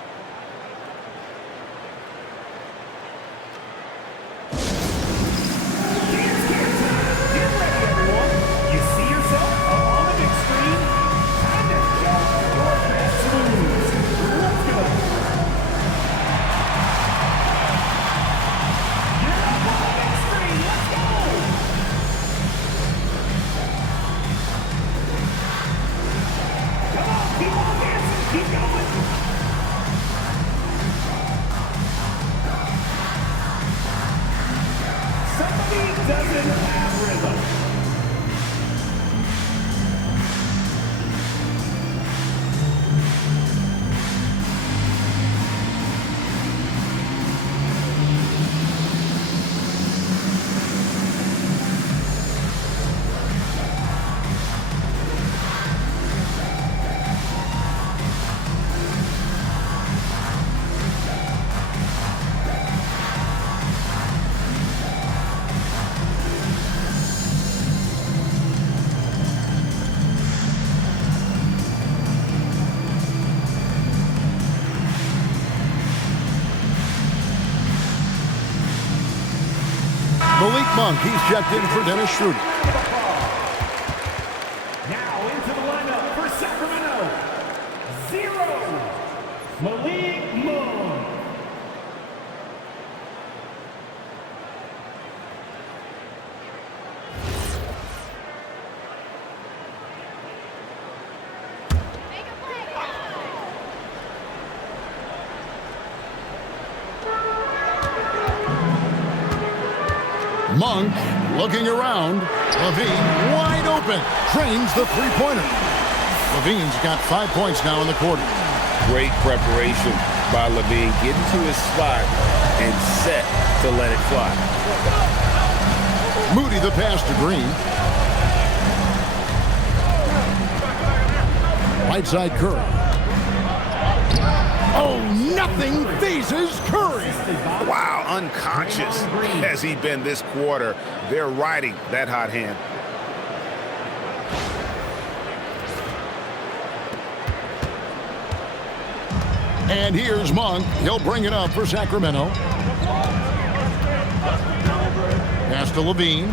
Monk, he's checked in for Dennis Schroeder. Now into the lineup for Sacramento, 0, Malik Monk. Monk looking around. LaVine wide open. Trains the three-pointer. LaVine's got 5 points now in the quarter. Great preparation by LaVine. Getting to his spot and set to let it fly. Moody the pass to Green. Right side Curry. Oh, nothing phases Curry. Wow, unconscious has he been this quarter. They're riding that hot hand. And here's Monk. He'll bring it up for Sacramento. Pass to LaVine.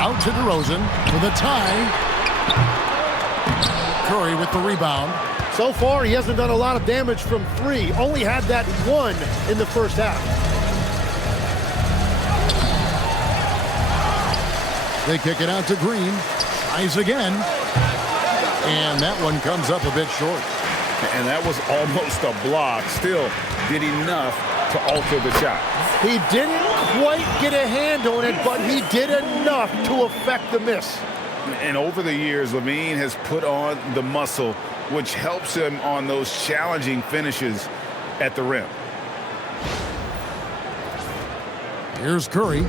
Out to DeRozan for the tie. Curry with the rebound. So far, he hasn't done a lot of damage from three. Only had that one in the first half. They kick it out to Green. Tries again. And that one comes up a bit short. And that was almost a block. Still did enough to alter the shot. He didn't quite get a hand on it, but he did enough to affect the miss. And over the years, LaVine has put on the muscle, which helps him on those challenging finishes at the rim. Here's Curry.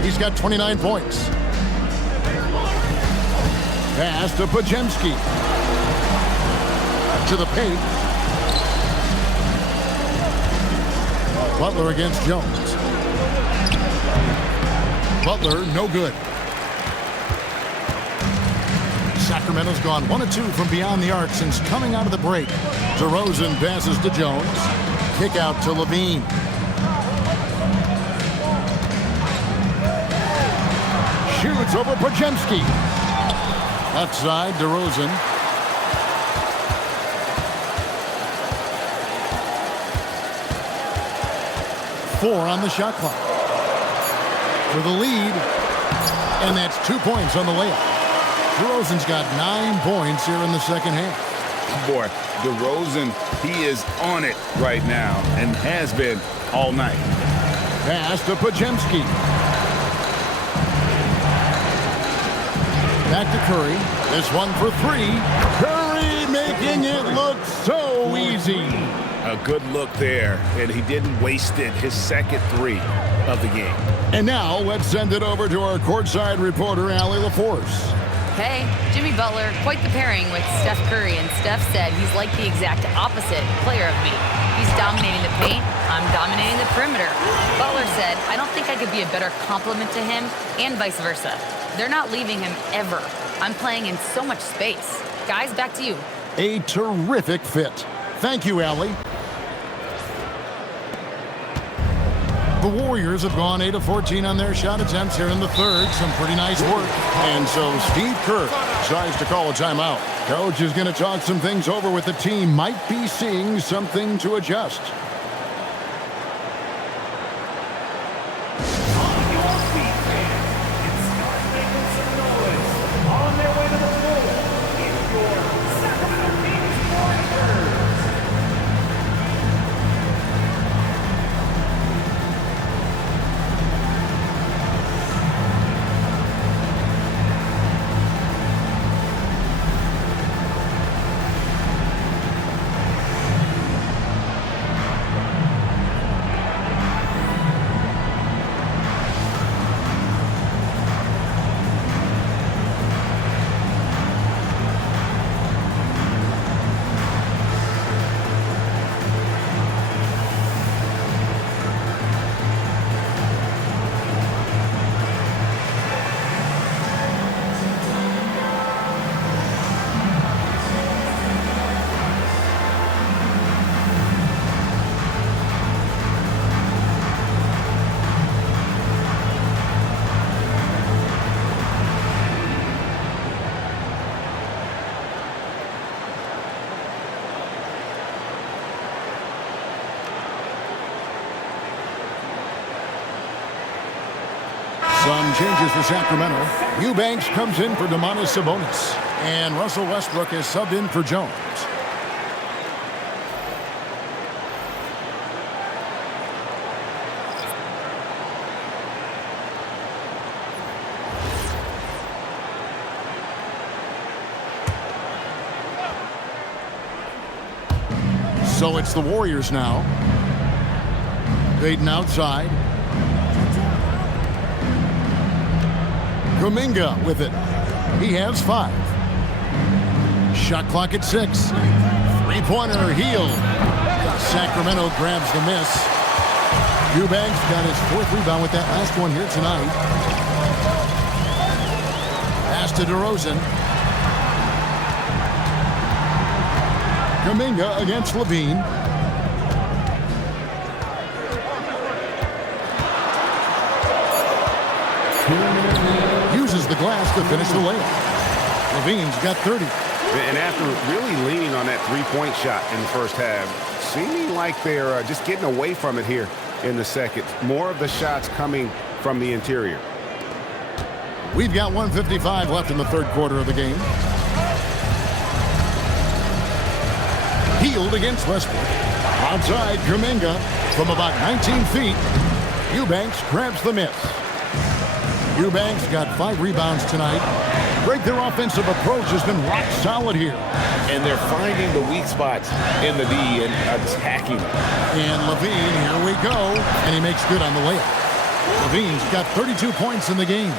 He's got 29 points. Pass to Podziemski. To the paint. Butler against Jones. Butler, no good. Sacramento's gone 1 of 2 from beyond the arc since coming out of the break. DeRozan passes to Jones. Kick out to LaVine. Shoots over Podziemski. Left side, DeRozan. 4 on the shot clock. For the lead, and that's 2 points on the layup. DeRozan's got 9 points here in the second half. Boy, DeRozan, he is on it right now and has been all night. Pass to Podziemski. Back to Curry. This one for 3. Curry making it look so easy. A good look there, and he didn't waste it. His second 3 of the game. And now let's send it over to our courtside reporter, Allie LaForce. Hey, Jimmy Butler, quite the pairing with Steph Curry, and Steph said he's like the exact opposite player of me. He's dominating the paint, I'm dominating the perimeter. Butler said, I don't think I could be a better complement to him, and vice versa. They're not leaving him ever. I'm playing in so much space. Guys, back to you. A terrific fit. Thank you, Allie. The Warriors have gone 8 of 14 on their shot attempts here in the third. Some pretty nice work. And so Steve Kerr decides to call a timeout. Coach is going to talk some things over with the team. Might be seeing something to adjust. On your feet, fans, and start making some noise. On their way to the floor, it's your Sacramento Kings Warriors. Some changes for Sacramento. Eubanks comes in for Domantas Sabonis. And Russell Westbrook is subbed in for Jones. So it's the Warriors now. Baden outside. Kuminga with it. He has 5. Shot clock at 6. Three-pointer Hield. Sacramento grabs the miss. Eubanks got his 4th rebound with that last one here tonight. Pass to DeRozan. Kuminga against LaVine. Uses the glass to finish the layup. LaVine's got 30. And after really leaning on that 3-point shot in the first half, seeming like they're just getting away from it here in the second. More of the shots coming from the interior. We've got 1:55 left in the third quarter of the game. Hield against Westbrook. Outside, Kuminga from about 19 feet. Eubanks grabs the miss. Eubanks got 5 rebounds tonight. Great, their offensive approach has been rock solid here. And they're finding the weak spots in the D and attacking them. And LaVine, here we go. And he makes good on the layup. LaVine's got 32 points in the game.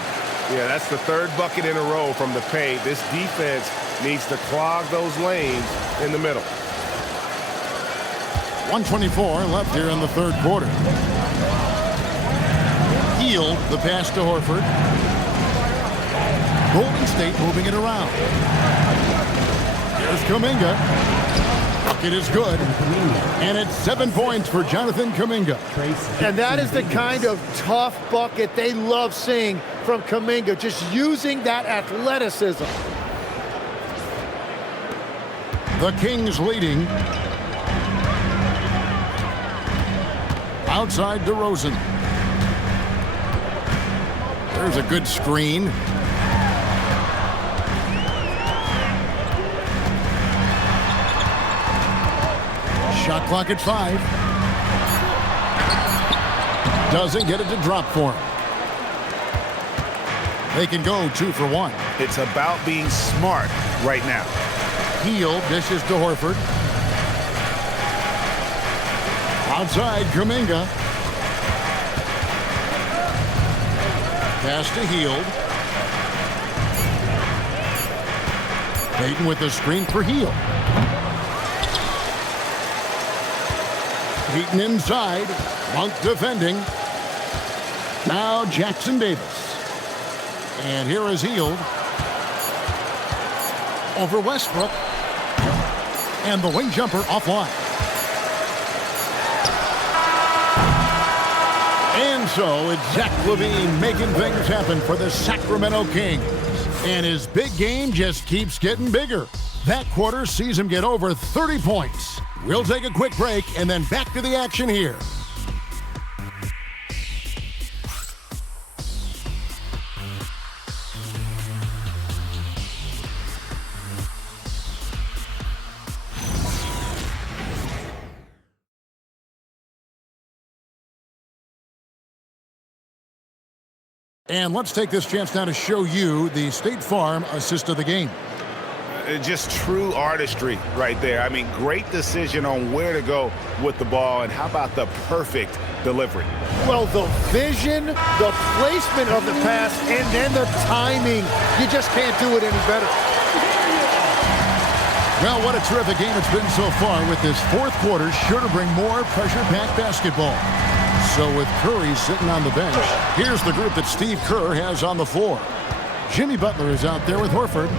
Yeah, that's the 3rd bucket in a row from the paint. This defense needs to clog those lanes in the middle. 1:24 left here in the third quarter. Hield, the pass to Horford. Golden State moving it around. Here's Kuminga. Bucket is good. And it's 7 points for Jonathan Kuminga. And that is the kind of tough bucket they love seeing from Kuminga, just using that athleticism. The Kings leading. Outside DeRozan. There's a good screen. Shot clock at 5. Doesn't get it to drop for him. They can go 2 for 1. It's about being smart right now. Heel dishes to Horford. Outside, Kuminga. Pass to Hield. Payton with the screen for Hield. Payton inside. Monk defending. Now Jackson Davis. And here is Hield. Over Westbrook. And the wing jumper offline. And so it's Zach LaVine making things happen for the Sacramento Kings. And his big game just keeps getting bigger. That quarter sees him get over 30 points. We'll take a quick break and then back to the action here. And let's take this chance now to show you the State Farm assist of the game. Just true artistry right there. I mean, great decision on where to go with the ball, and how about the perfect delivery? Well, the vision, the placement of the pass, and then the timing. You just can't do it any better. Well, what a terrific game it's been so far, with this fourth quarter sure to bring more pressure-packed basketball. So with Curry sitting on the bench, here's the group that Steve Kerr has on the floor. Jimmy Butler is out there with Horford.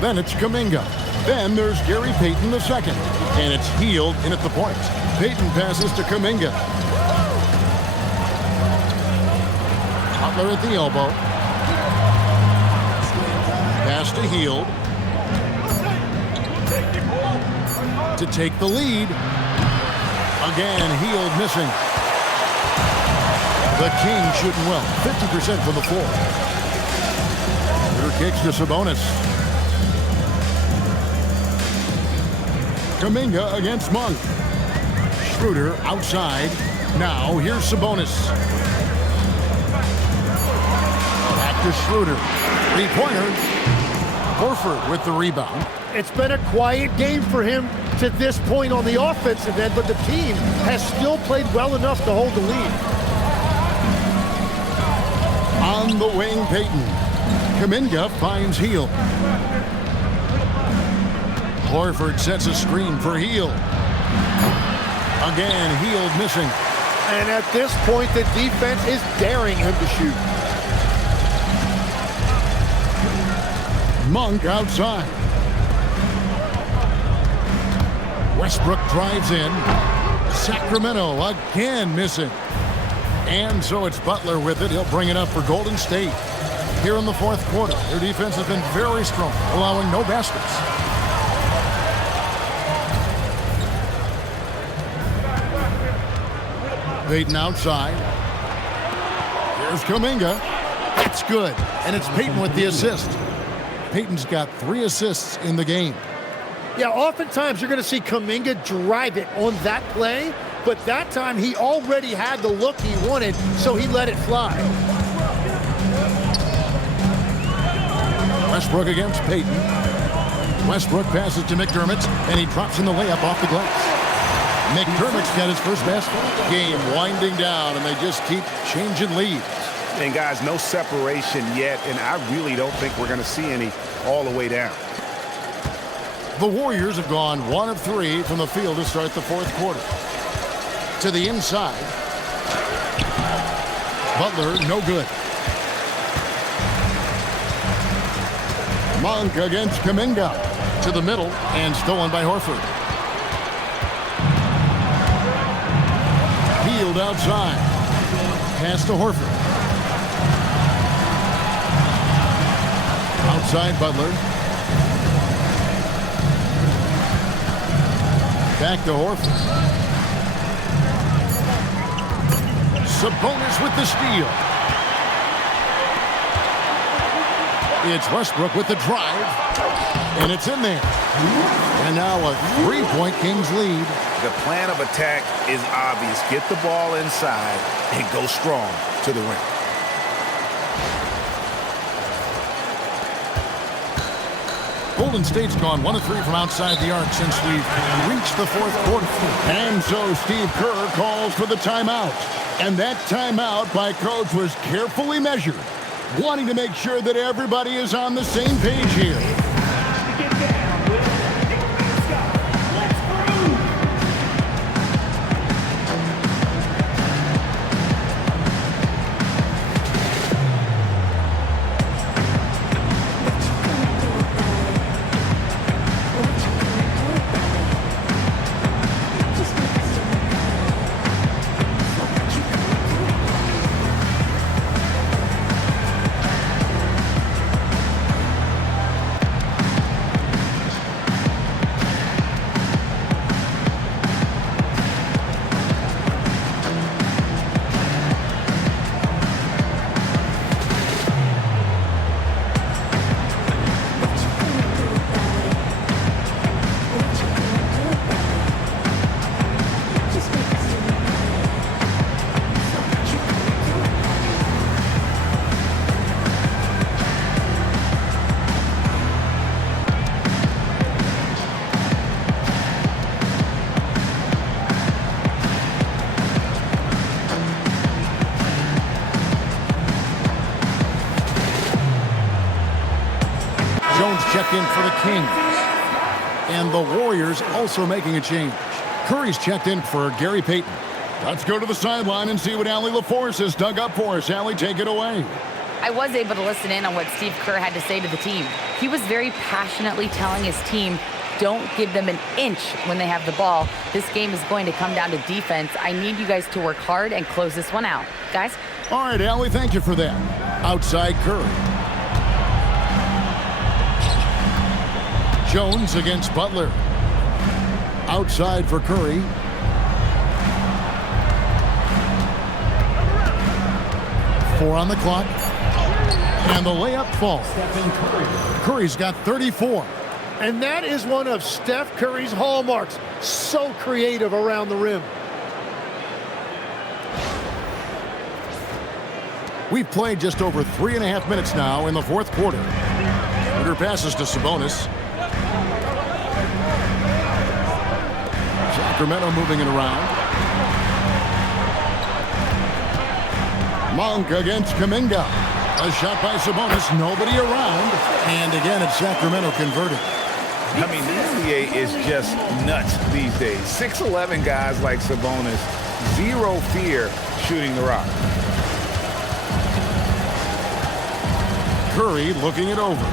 Then it's Kuminga. Then there's Gary Payton II. And it's Hield in at the point. Payton passes to Kuminga. Butler at the elbow. Pass to Hield. To take the lead. Again, Hield missing. The Kings shooting well, 50% from the floor. Here kicks to Sabonis. Kuminga against Monk. Schroeder outside. Now here's Sabonis. Back to Schroeder. Three-pointer. Horford with the rebound. It's been a quiet game for him to this point on the offensive end, but the team has still played well enough to hold the lead. On the wing, Payton. Kuminga finds Hield. Horford sets a screen for Hield. Again, Hield missing. And at this point, the defense is daring him to shoot. Monk outside. Westbrook drives in. Sacramento again missing. And so it's Butler with it. He'll bring it up for Golden State. Here in the fourth quarter, their defense has been very strong, allowing no baskets. Payton outside. Here's Kuminga. That's good. And it's Payton with the assist. Payton's got 3 assists in the game. Yeah, oftentimes you're going to see Kuminga drive it on that play, but that time he already had the look he wanted, so he let it fly. Westbrook against Payton. Westbrook passes to McDermott, and he drops in the layup off the glass. McDermott's got his first basket. Game winding down, and they just keep changing leads. And guys, no separation yet, and I really don't think we're going to see any all the way down. The Warriors have gone 1 of 3 from the field to start the fourth quarter. To the inside. Butler, no good. Monk against Kuminga. To the middle, and stolen by Horford. Hield outside. Pass to Horford. Outside Butler. Back to Horford. Sabonis with the steal. It's Westbrook with the drive. And it's in there. And now a 3-point Kings lead. The plan of attack is obvious. Get the ball inside and go strong to the rim. Golden State's gone 1 of 3 from outside the arc since we've reached the fourth quarter. And so Steve Kerr calls for the timeout. And that timeout by Coach was carefully measured, wanting to make sure that everybody is on the same page here. Checked in for the Kings. And the Warriors also making a change. Curry's checked in for Gary Payton. Let's go to the sideline and see what Allie LaForce has dug up for us. Allie, take it away. I was able to listen in on what Steve Kerr had to say to the team. He was very passionately telling his team, don't give them an inch when they have the ball. This game is going to come down to defense. I need you guys to work hard and close this one out. Guys? All right, Allie, thank you for that. Outside Curry. Jones against Butler. Outside for Curry. Four on the clock. And the layup falls. Curry's got 34. And that is one of Steph Curry's hallmarks. So creative around the rim. We've played just over 3.5 minutes now in the fourth quarter. Schroeder passes to Sabonis. Sacramento moving it around. Monk against Kuminga. A shot by Sabonis. Nobody around. And again, it's Sacramento converting. I mean, the NBA is just nuts these days. 6'11" guys like Sabonis. Zero fear shooting the rock. Curry looking it over.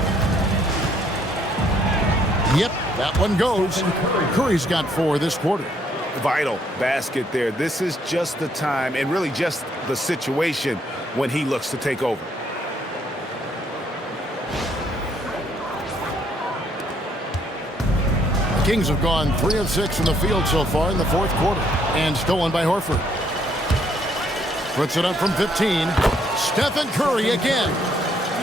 Yep, that one goes. Curry's got 4 this quarter. Vital basket there. This is just the time and really just the situation when he looks to take over. The Kings have gone 3 of 6 in the field so far in the fourth quarter. And stolen by Horford. Puts it up from 15. Stephen Curry again.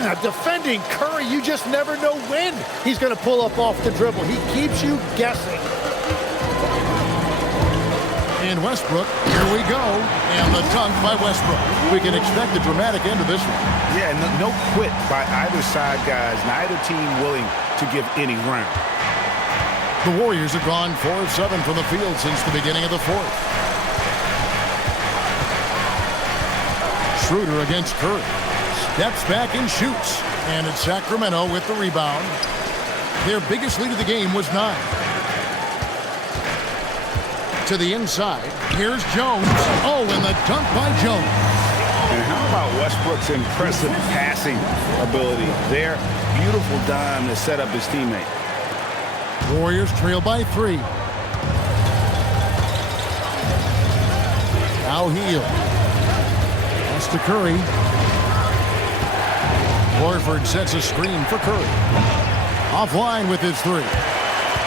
Now, defending Curry, you just never know when he's going to pull up off the dribble. He keeps you guessing. And Westbrook, here we go. And the dunk by Westbrook. We can expect a dramatic end to this one. Yeah, no quit by either side, guys. Neither team willing to give any ground. The Warriors have gone 4 of 7 from the field since the beginning of the fourth. Schroeder against Curry. Steps back and shoots. And it's Sacramento with the rebound. Their biggest lead of the game was 9. To the inside. Here's Jones. Oh, and the dunk by Jones. And how about Westbrook's impressive passing ability there? Beautiful dime to set up his teammate. Warriors trail by 3. Now Heel. Pass to Curry. Horford sets a screen for Curry. Offline with his 3.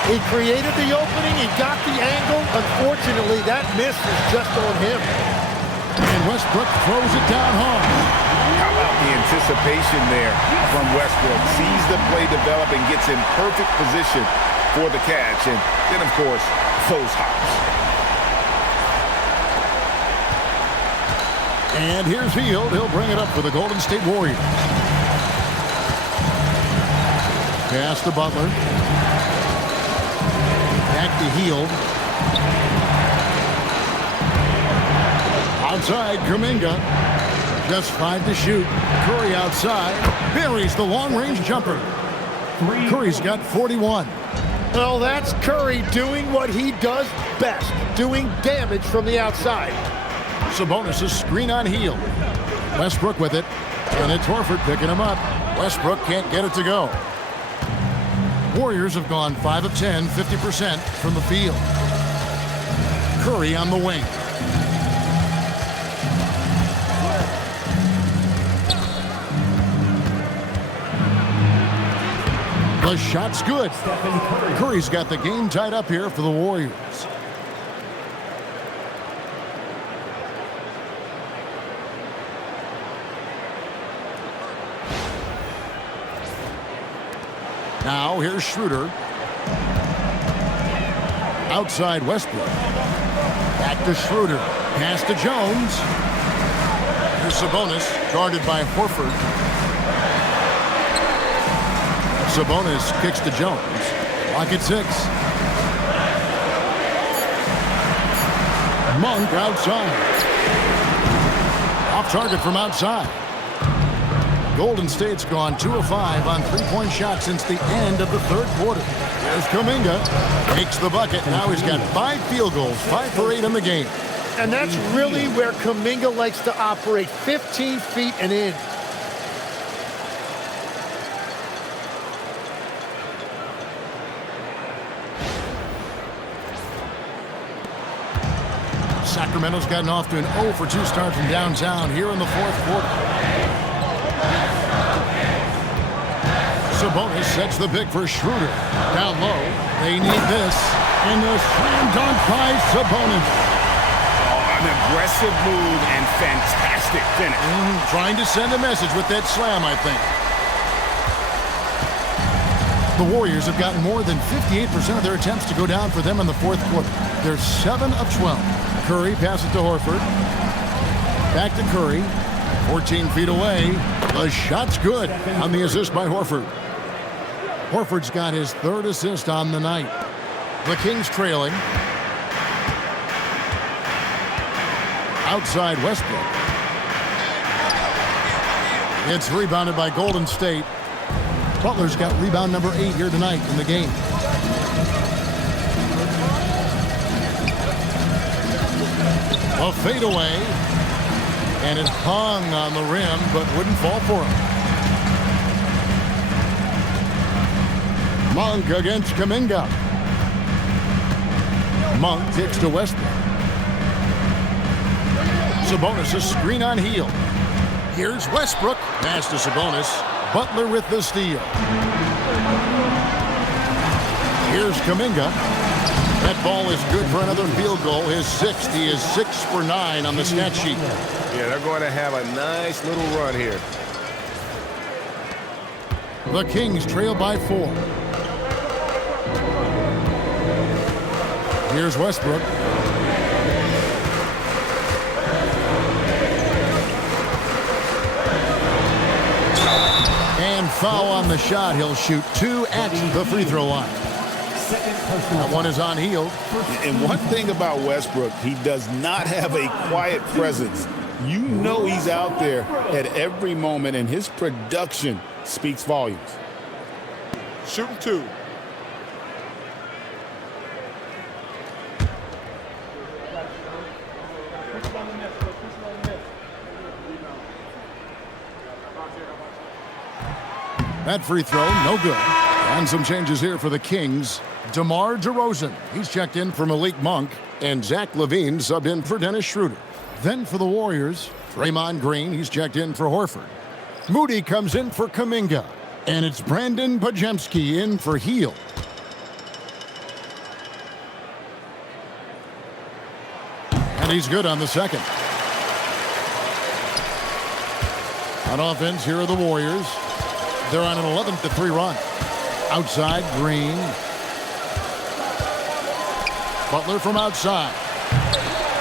He created the opening. He got the angle. Unfortunately, that miss is just on him. And Westbrook throws it down hard. How about the anticipation there from Westbrook? Sees the play develop and gets in perfect position for the catch. And then, of course, those hops. And here's Hield. He'll bring it up for the Golden State Warriors. Pass to Butler. Back to Hield. Outside, Kuminga. Just 5 to shoot. Curry outside. Buries the long-range jumper. Curry's got 41. Well, that's Curry doing what he does best, doing damage from the outside. Sabonis' screen on Hield. Westbrook with it. And it's Horford picking him up. Westbrook can't get it to go. Warriors have gone 5 of 10, 50% from the field. Curry on the wing. The shot's good. Curry's got the game tied up here for the Warriors. Now here's Schroeder. Outside Westbrook. Back to Schroeder. Pass to Jones. Here's Sabonis, guarded by Horford. Sabonis kicks to Jones. Clock at 6. Monk outside. Off target from outside. Golden State's gone 2 of 5 on three-point shots since the end of the third quarter. There's Kuminga. Makes the bucket. Now he's got 5 field goals, 5 for 8 in the game. And that's really where Kuminga likes to operate, 15 feet and in. Sacramento's gotten off to an 0 for 2 start from downtown here in the fourth quarter. Sabonis sets the pick for Schroeder. Down low. They need this. And the slam dunk by Sabonis. Oh, an aggressive move and fantastic finish. Trying to send a message with that slam, I think. The Warriors have gotten more than 58% of their attempts to go down for them in the fourth quarter. They're 7 of 12. Curry passes to Horford. Back to Curry. 14 feet away. The shot's good on the assist by Horford. Horford's got his 3rd assist on the night. The Kings trailing. Outside Westbrook. It's rebounded by Golden State. Butler's got rebound number 8 here tonight in the game. A fadeaway. And it hung on the rim, but wouldn't fall for him. Monk against Kuminga. Monk kicks to Westbrook. Sabonis' screen on Hield. Here's Westbrook. Pass to Sabonis. Butler with the steal. Here's Kuminga. That ball is good for another field goal. His 6th. He is 6 for 9 on the stat sheet. Yeah, they're going to have a nice little run here. The Kings trail by 4. Here's Westbrook. And foul on the shot. He'll shoot 2 at the free throw line. That one is on Hield. And one thing about Westbrook, he does not have a quiet presence. You know he's out there at every moment, and his production speaks volumes. Shooting 2. That free throw, no good. And some changes here for the Kings. DeMar DeRozan, he's checked in for Malik Monk. And Zach LaVine subbed in for Dennis Schroeder. Then for the Warriors, Draymond Green, he's checked in for Horford. Moody comes in for Kuminga. And it's Brandon Pajemski in for Hield. And he's good on the second. On offense, here are the Warriors. They're on an 11-3 run. Outside, Green. Butler from outside.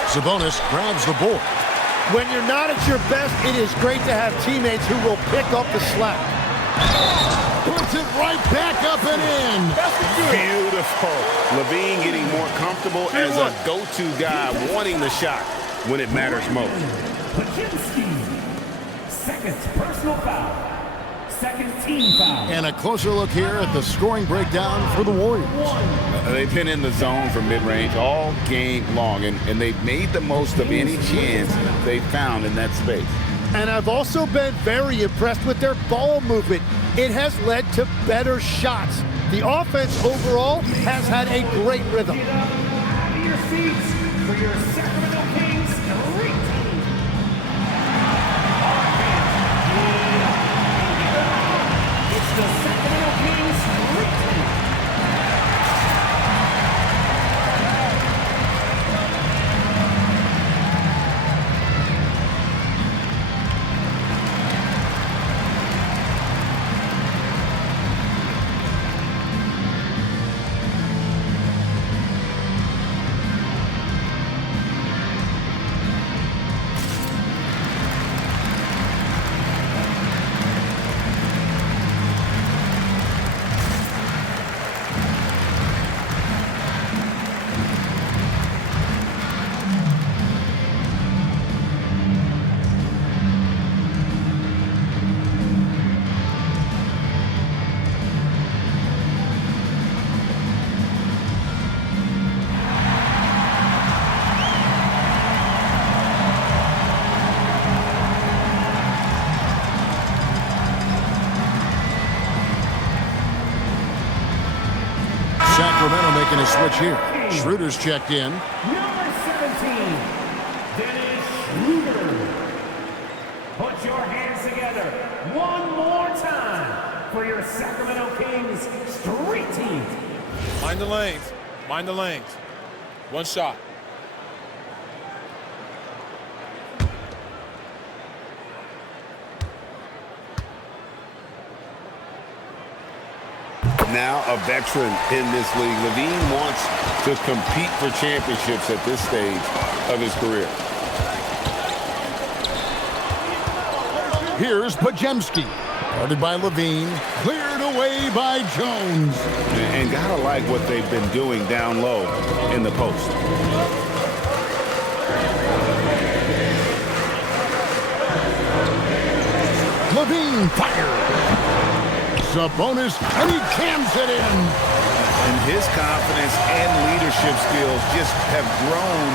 Sabonis grabs the board. When you're not at your best, it is great to have teammates who will pick up the slack. Puts it right back up and in. Beautiful. LaVine getting more comfortable as a go-to guy, wanting the shot when it matters most. Pajinski. Second personal foul. Second team foul. And a closer look here at the scoring breakdown for the Warriors. They've been in the zone for mid-range all game long, and they've made the most of any chance they found in that space. And I've also been very impressed with their ball movement. It has led to better shots. The offense overall has had a great rhythm. Get up out of your seats for your Sacramento Kings street team. It's the Sacramento Kings street team. Sacramento making a switch here. Schroeder's checked in. Number 17, Dennis Schroeder. Put your hands together one more time for your Sacramento Kings street team. Mind the lanes. Mind the lanes. One shot. Now a veteran in this league. LaVine wants to compete for championships at this stage of his career. Here's Pajemski. Guarded by LaVine. Cleared away by Jones. And gotta like what they've been doing down low in the post. LaVine fired. Sabonis, and he cams it in. And his confidence and leadership skills just have grown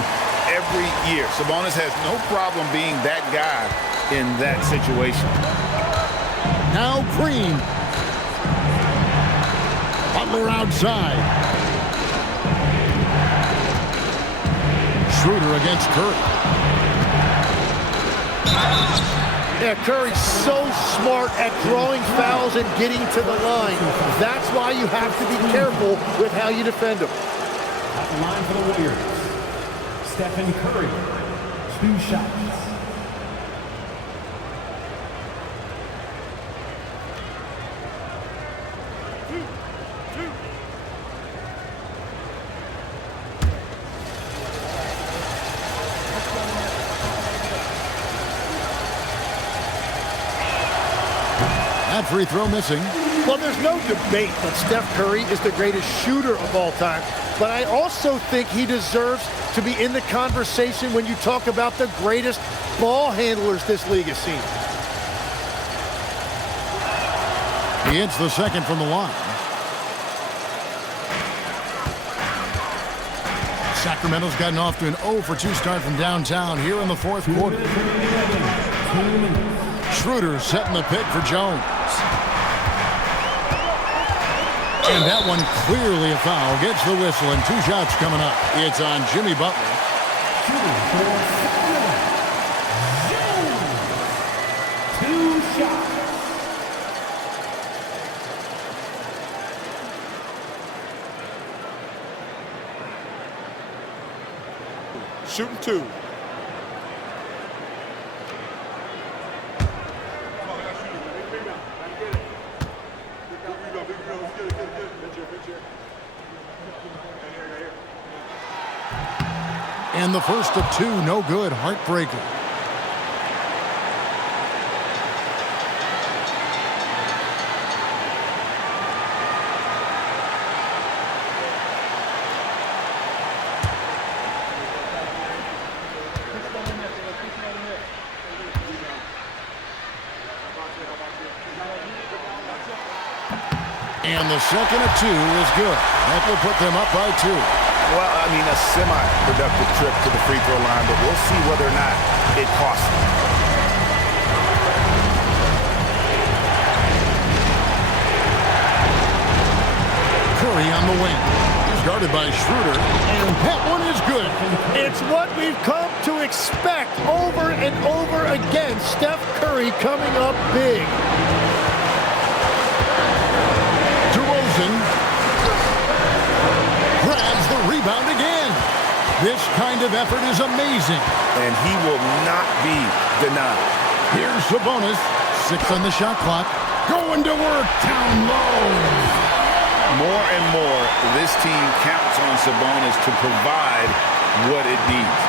every year. Sabonis has no problem being that guy in that situation. Now Green. Butler outside. Schroeder against Curry. Yeah, Curry's so smart at drawing fouls and getting to the line. That's why you have to be careful with how you defend him. At the line for the Warriors, Stephen Curry, 2 shots. That free throw missing. Well, there's no debate that Steph Curry is the greatest shooter of all time. But I also think he deserves to be in the conversation when you talk about the greatest ball handlers this league has seen. He hits the second from the line. Sacramento's gotten off to an 0 for 2 start from downtown here in the fourth quarter. Schroeder setting the pick for Jones. And that one clearly a foul. Gets the whistle and 2 shots coming up. It's on Jimmy Butler. Shooting for Sacramento. 2 shots. Shooting 2. And the first of two, no good. Heartbreaker. And the second of two is good. That will put them up by 2. Well, I mean, a semi-productive trip to the free throw line, but we'll see whether or not it costs them. Curry on the wing. He's guarded by Schroeder, and that one is good. It's what we've come to expect over and over again. Steph Curry coming up big. DeRozan grabs the rebound again. This kind of effort is amazing. And he will not be denied. Here's Sabonis. 6 on the shot clock. Going to work down low. More and more, this team counts on Sabonis to provide what it needs.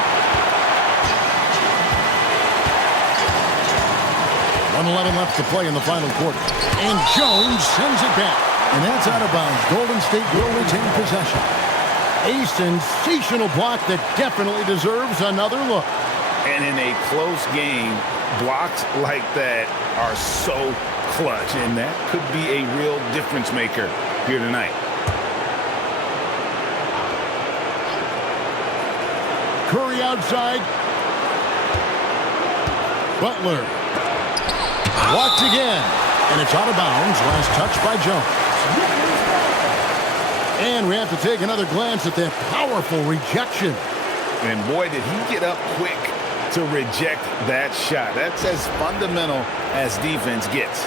1:11 left to play in the final quarter. And Jones sends it back. And that's out of bounds. Golden State will retain possession. A sensational block that definitely deserves another look. And in a close game, blocks like that are so clutch. And that could be a real difference maker here tonight. Curry outside. Butler. Blocked again. And it's out of bounds. Last touch by Jones. And we have to take another glance at that powerful rejection. And boy, did he get up quick to reject that shot. That's as fundamental as defense gets.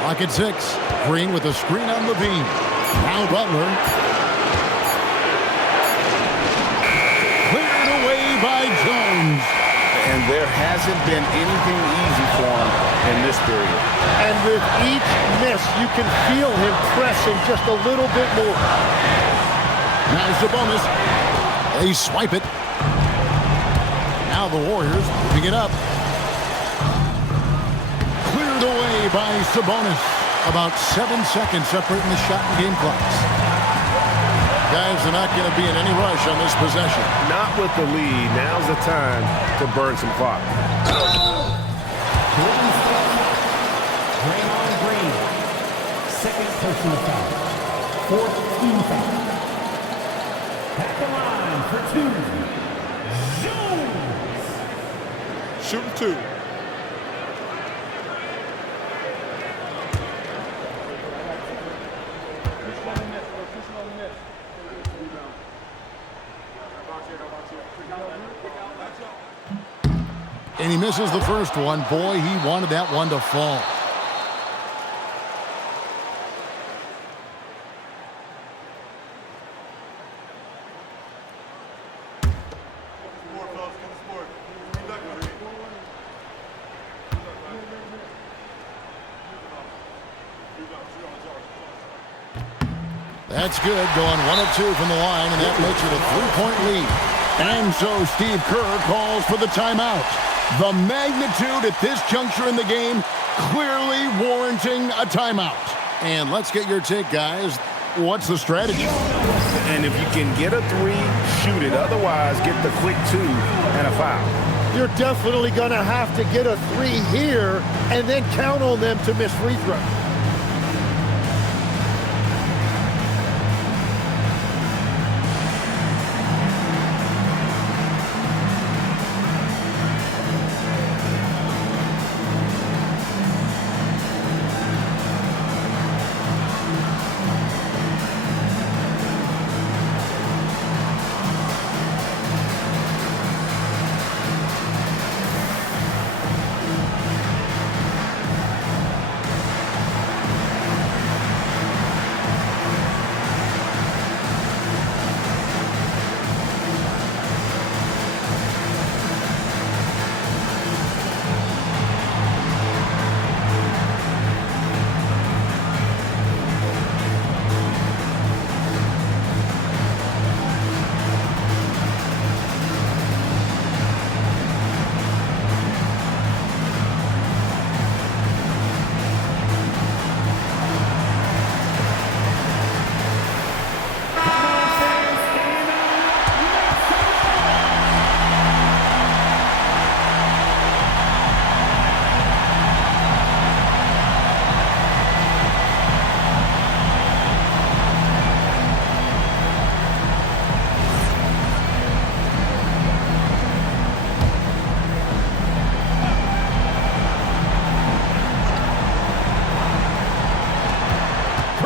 Clock at 6. Green with a screen on LaVine. Now Butler. Cleared away by Jones. And there hasn't been anything easy for him in this period. And with each miss, you can feel him pressing just a little bit more. Now Sabonis. They swipe it. Now the Warriors moving it up. Cleared away by Sabonis. About 7 seconds separating the shot and game clocks. Guys are not going to be in any rush on this possession. Not with the lead. Now's the time to burn some clock. Draymond Green. Second personal foul. Fourth team foul. At the line for 2. Jones. Shooting 2. And he misses the first one. Boy, he wanted that one to fall. That's good, going 1 of 2 from the line, and that makes it a 3-point lead. And so Steve Kerr calls for the timeout. The magnitude at this juncture in the game clearly warranting a timeout. And let's get your take, guys. What's the strategy? And if you can get a 3, shoot it. Otherwise, get the quick 2 and a foul. You're definitely going to have to get a 3 here and then count on them to miss free throws.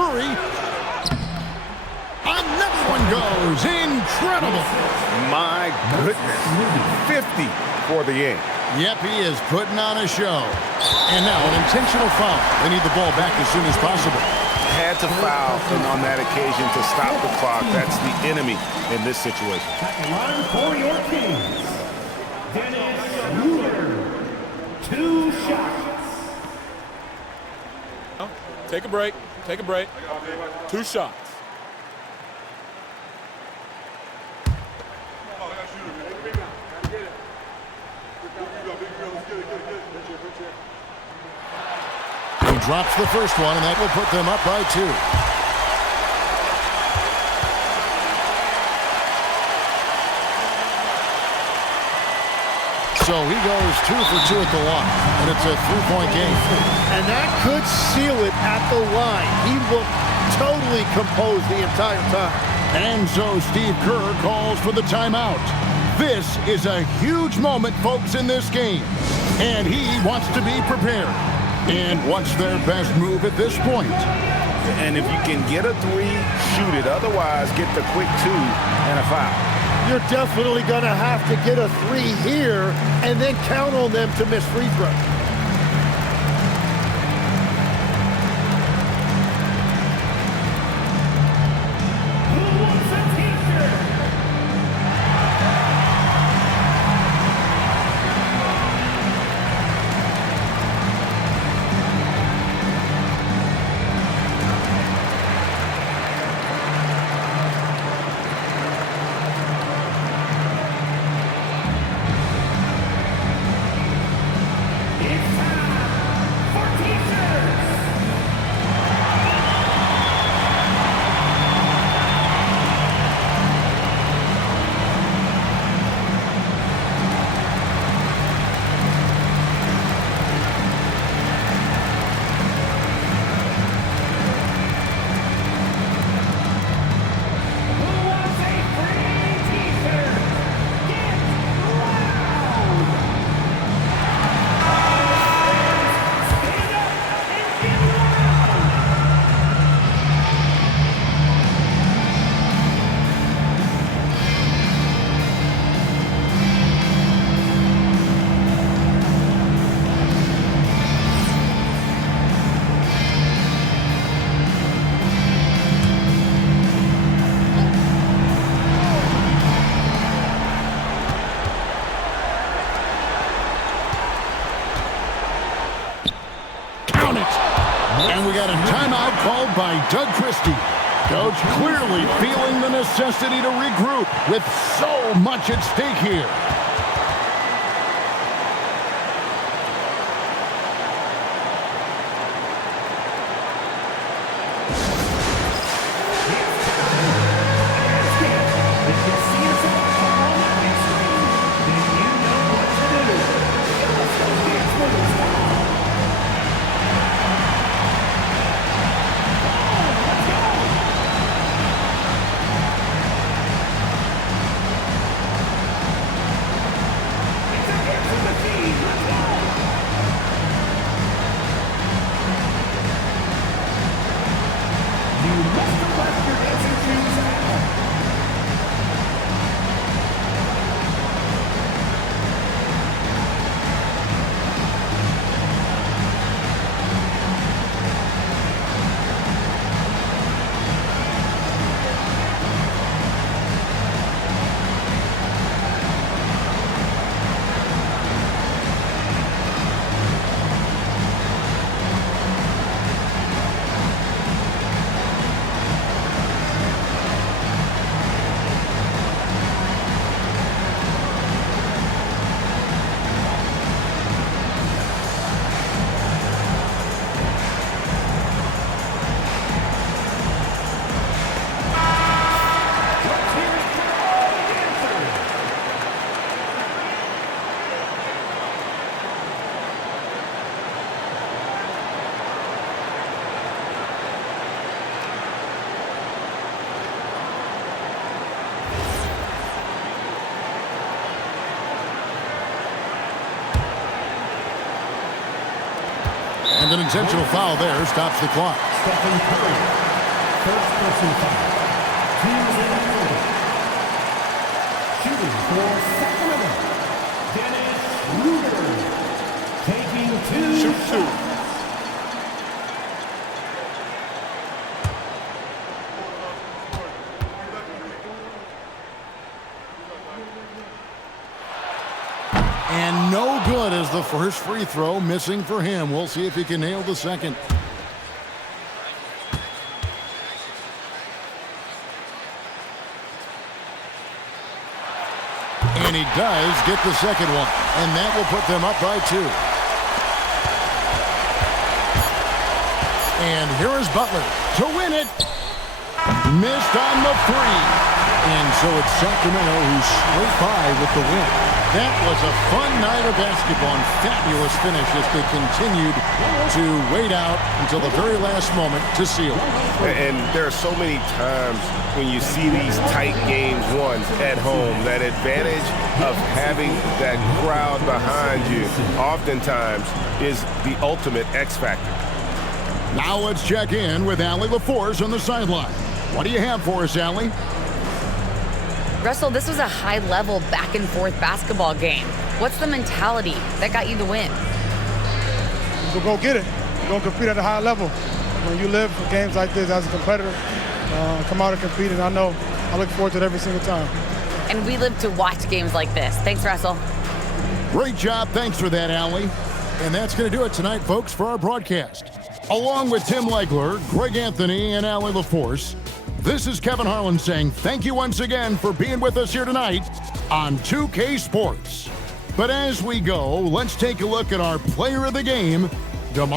Curry. Another one goes. Incredible. My goodness. 50 for the game. Yep, he is putting on a show. And now an intentional foul. They need the ball back as soon as possible. Had to foul, and on that occasion to stop the clock. That's the enemy in this situation. At the line for your Kings, Dennis Schroeder. 2 shots. Take a break. Take a break. 2 shots. He drops the first one, and that will put them up by 2. So he goes 2 for 2 at the line, and it's a 3-point game. And that could seal it at the line. He looked totally composed the entire time. And so Steve Kerr calls for the timeout. This is a huge moment, folks, in this game. And he wants to be prepared. And what's their best move at this point? And if you can get a 3, shoot it. Otherwise, get the quick 2 and a foul. You're definitely going to have to get a 3 here and then count on them to miss free throws. Who wants a t-shirt? It's time for t-shirts. Who wants a free t-shirt? Get loud! Stand up and get loud! Count it! And we got a timeout called by Doug Christie. Coach clearly feeling the necessity to regroup with so much at stake here. If you see yourself on that big screen, then you know what to do. Show us those dance moves now. Let's go. It's a dancing machine. Let's go. You must have left your dancing shoes at home. Let's hear it for all the dancers. And an intentional foul there stops the clock. Stephen Curry. First person foul. Teams in the quarter. Shooting for Sacramento, Dennis Schroeder. Taking two shots. And no good as the first free throw missing for him. We'll see if he can nail the second. And he does get the second one. And that will put them up by 2. And here is Butler to win it. Missed on the 3. And so it's Sacramento who scraped by with the win. That was a fun night of basketball and fabulous finish as they continued to wait out until the very last moment to seal it. And there are so many times when you see these tight games won at home, that advantage of having that crowd behind you oftentimes is the ultimate X factor. Now let's check in with Allie LaForce on the sideline. What do you have for us, Allie? Russell, this was a high-level back-and-forth basketball game. What's the mentality that got you the win? We'll go get it. We're going to compete at a high level. When you live for games like this as a competitor, come out and compete, and I look forward to it every single time. And we live to watch games like this. Thanks, Russell. Great job. Thanks for that, Allie. And that's going to do it tonight, folks, for our broadcast. Along with Tim Legler, Greg Anthony, and Allie LaForce, this is Kevin Harlan saying thank you once again for being with us here tonight on 2K Sports. But as we go, let's take a look at our player of the game, DeMar.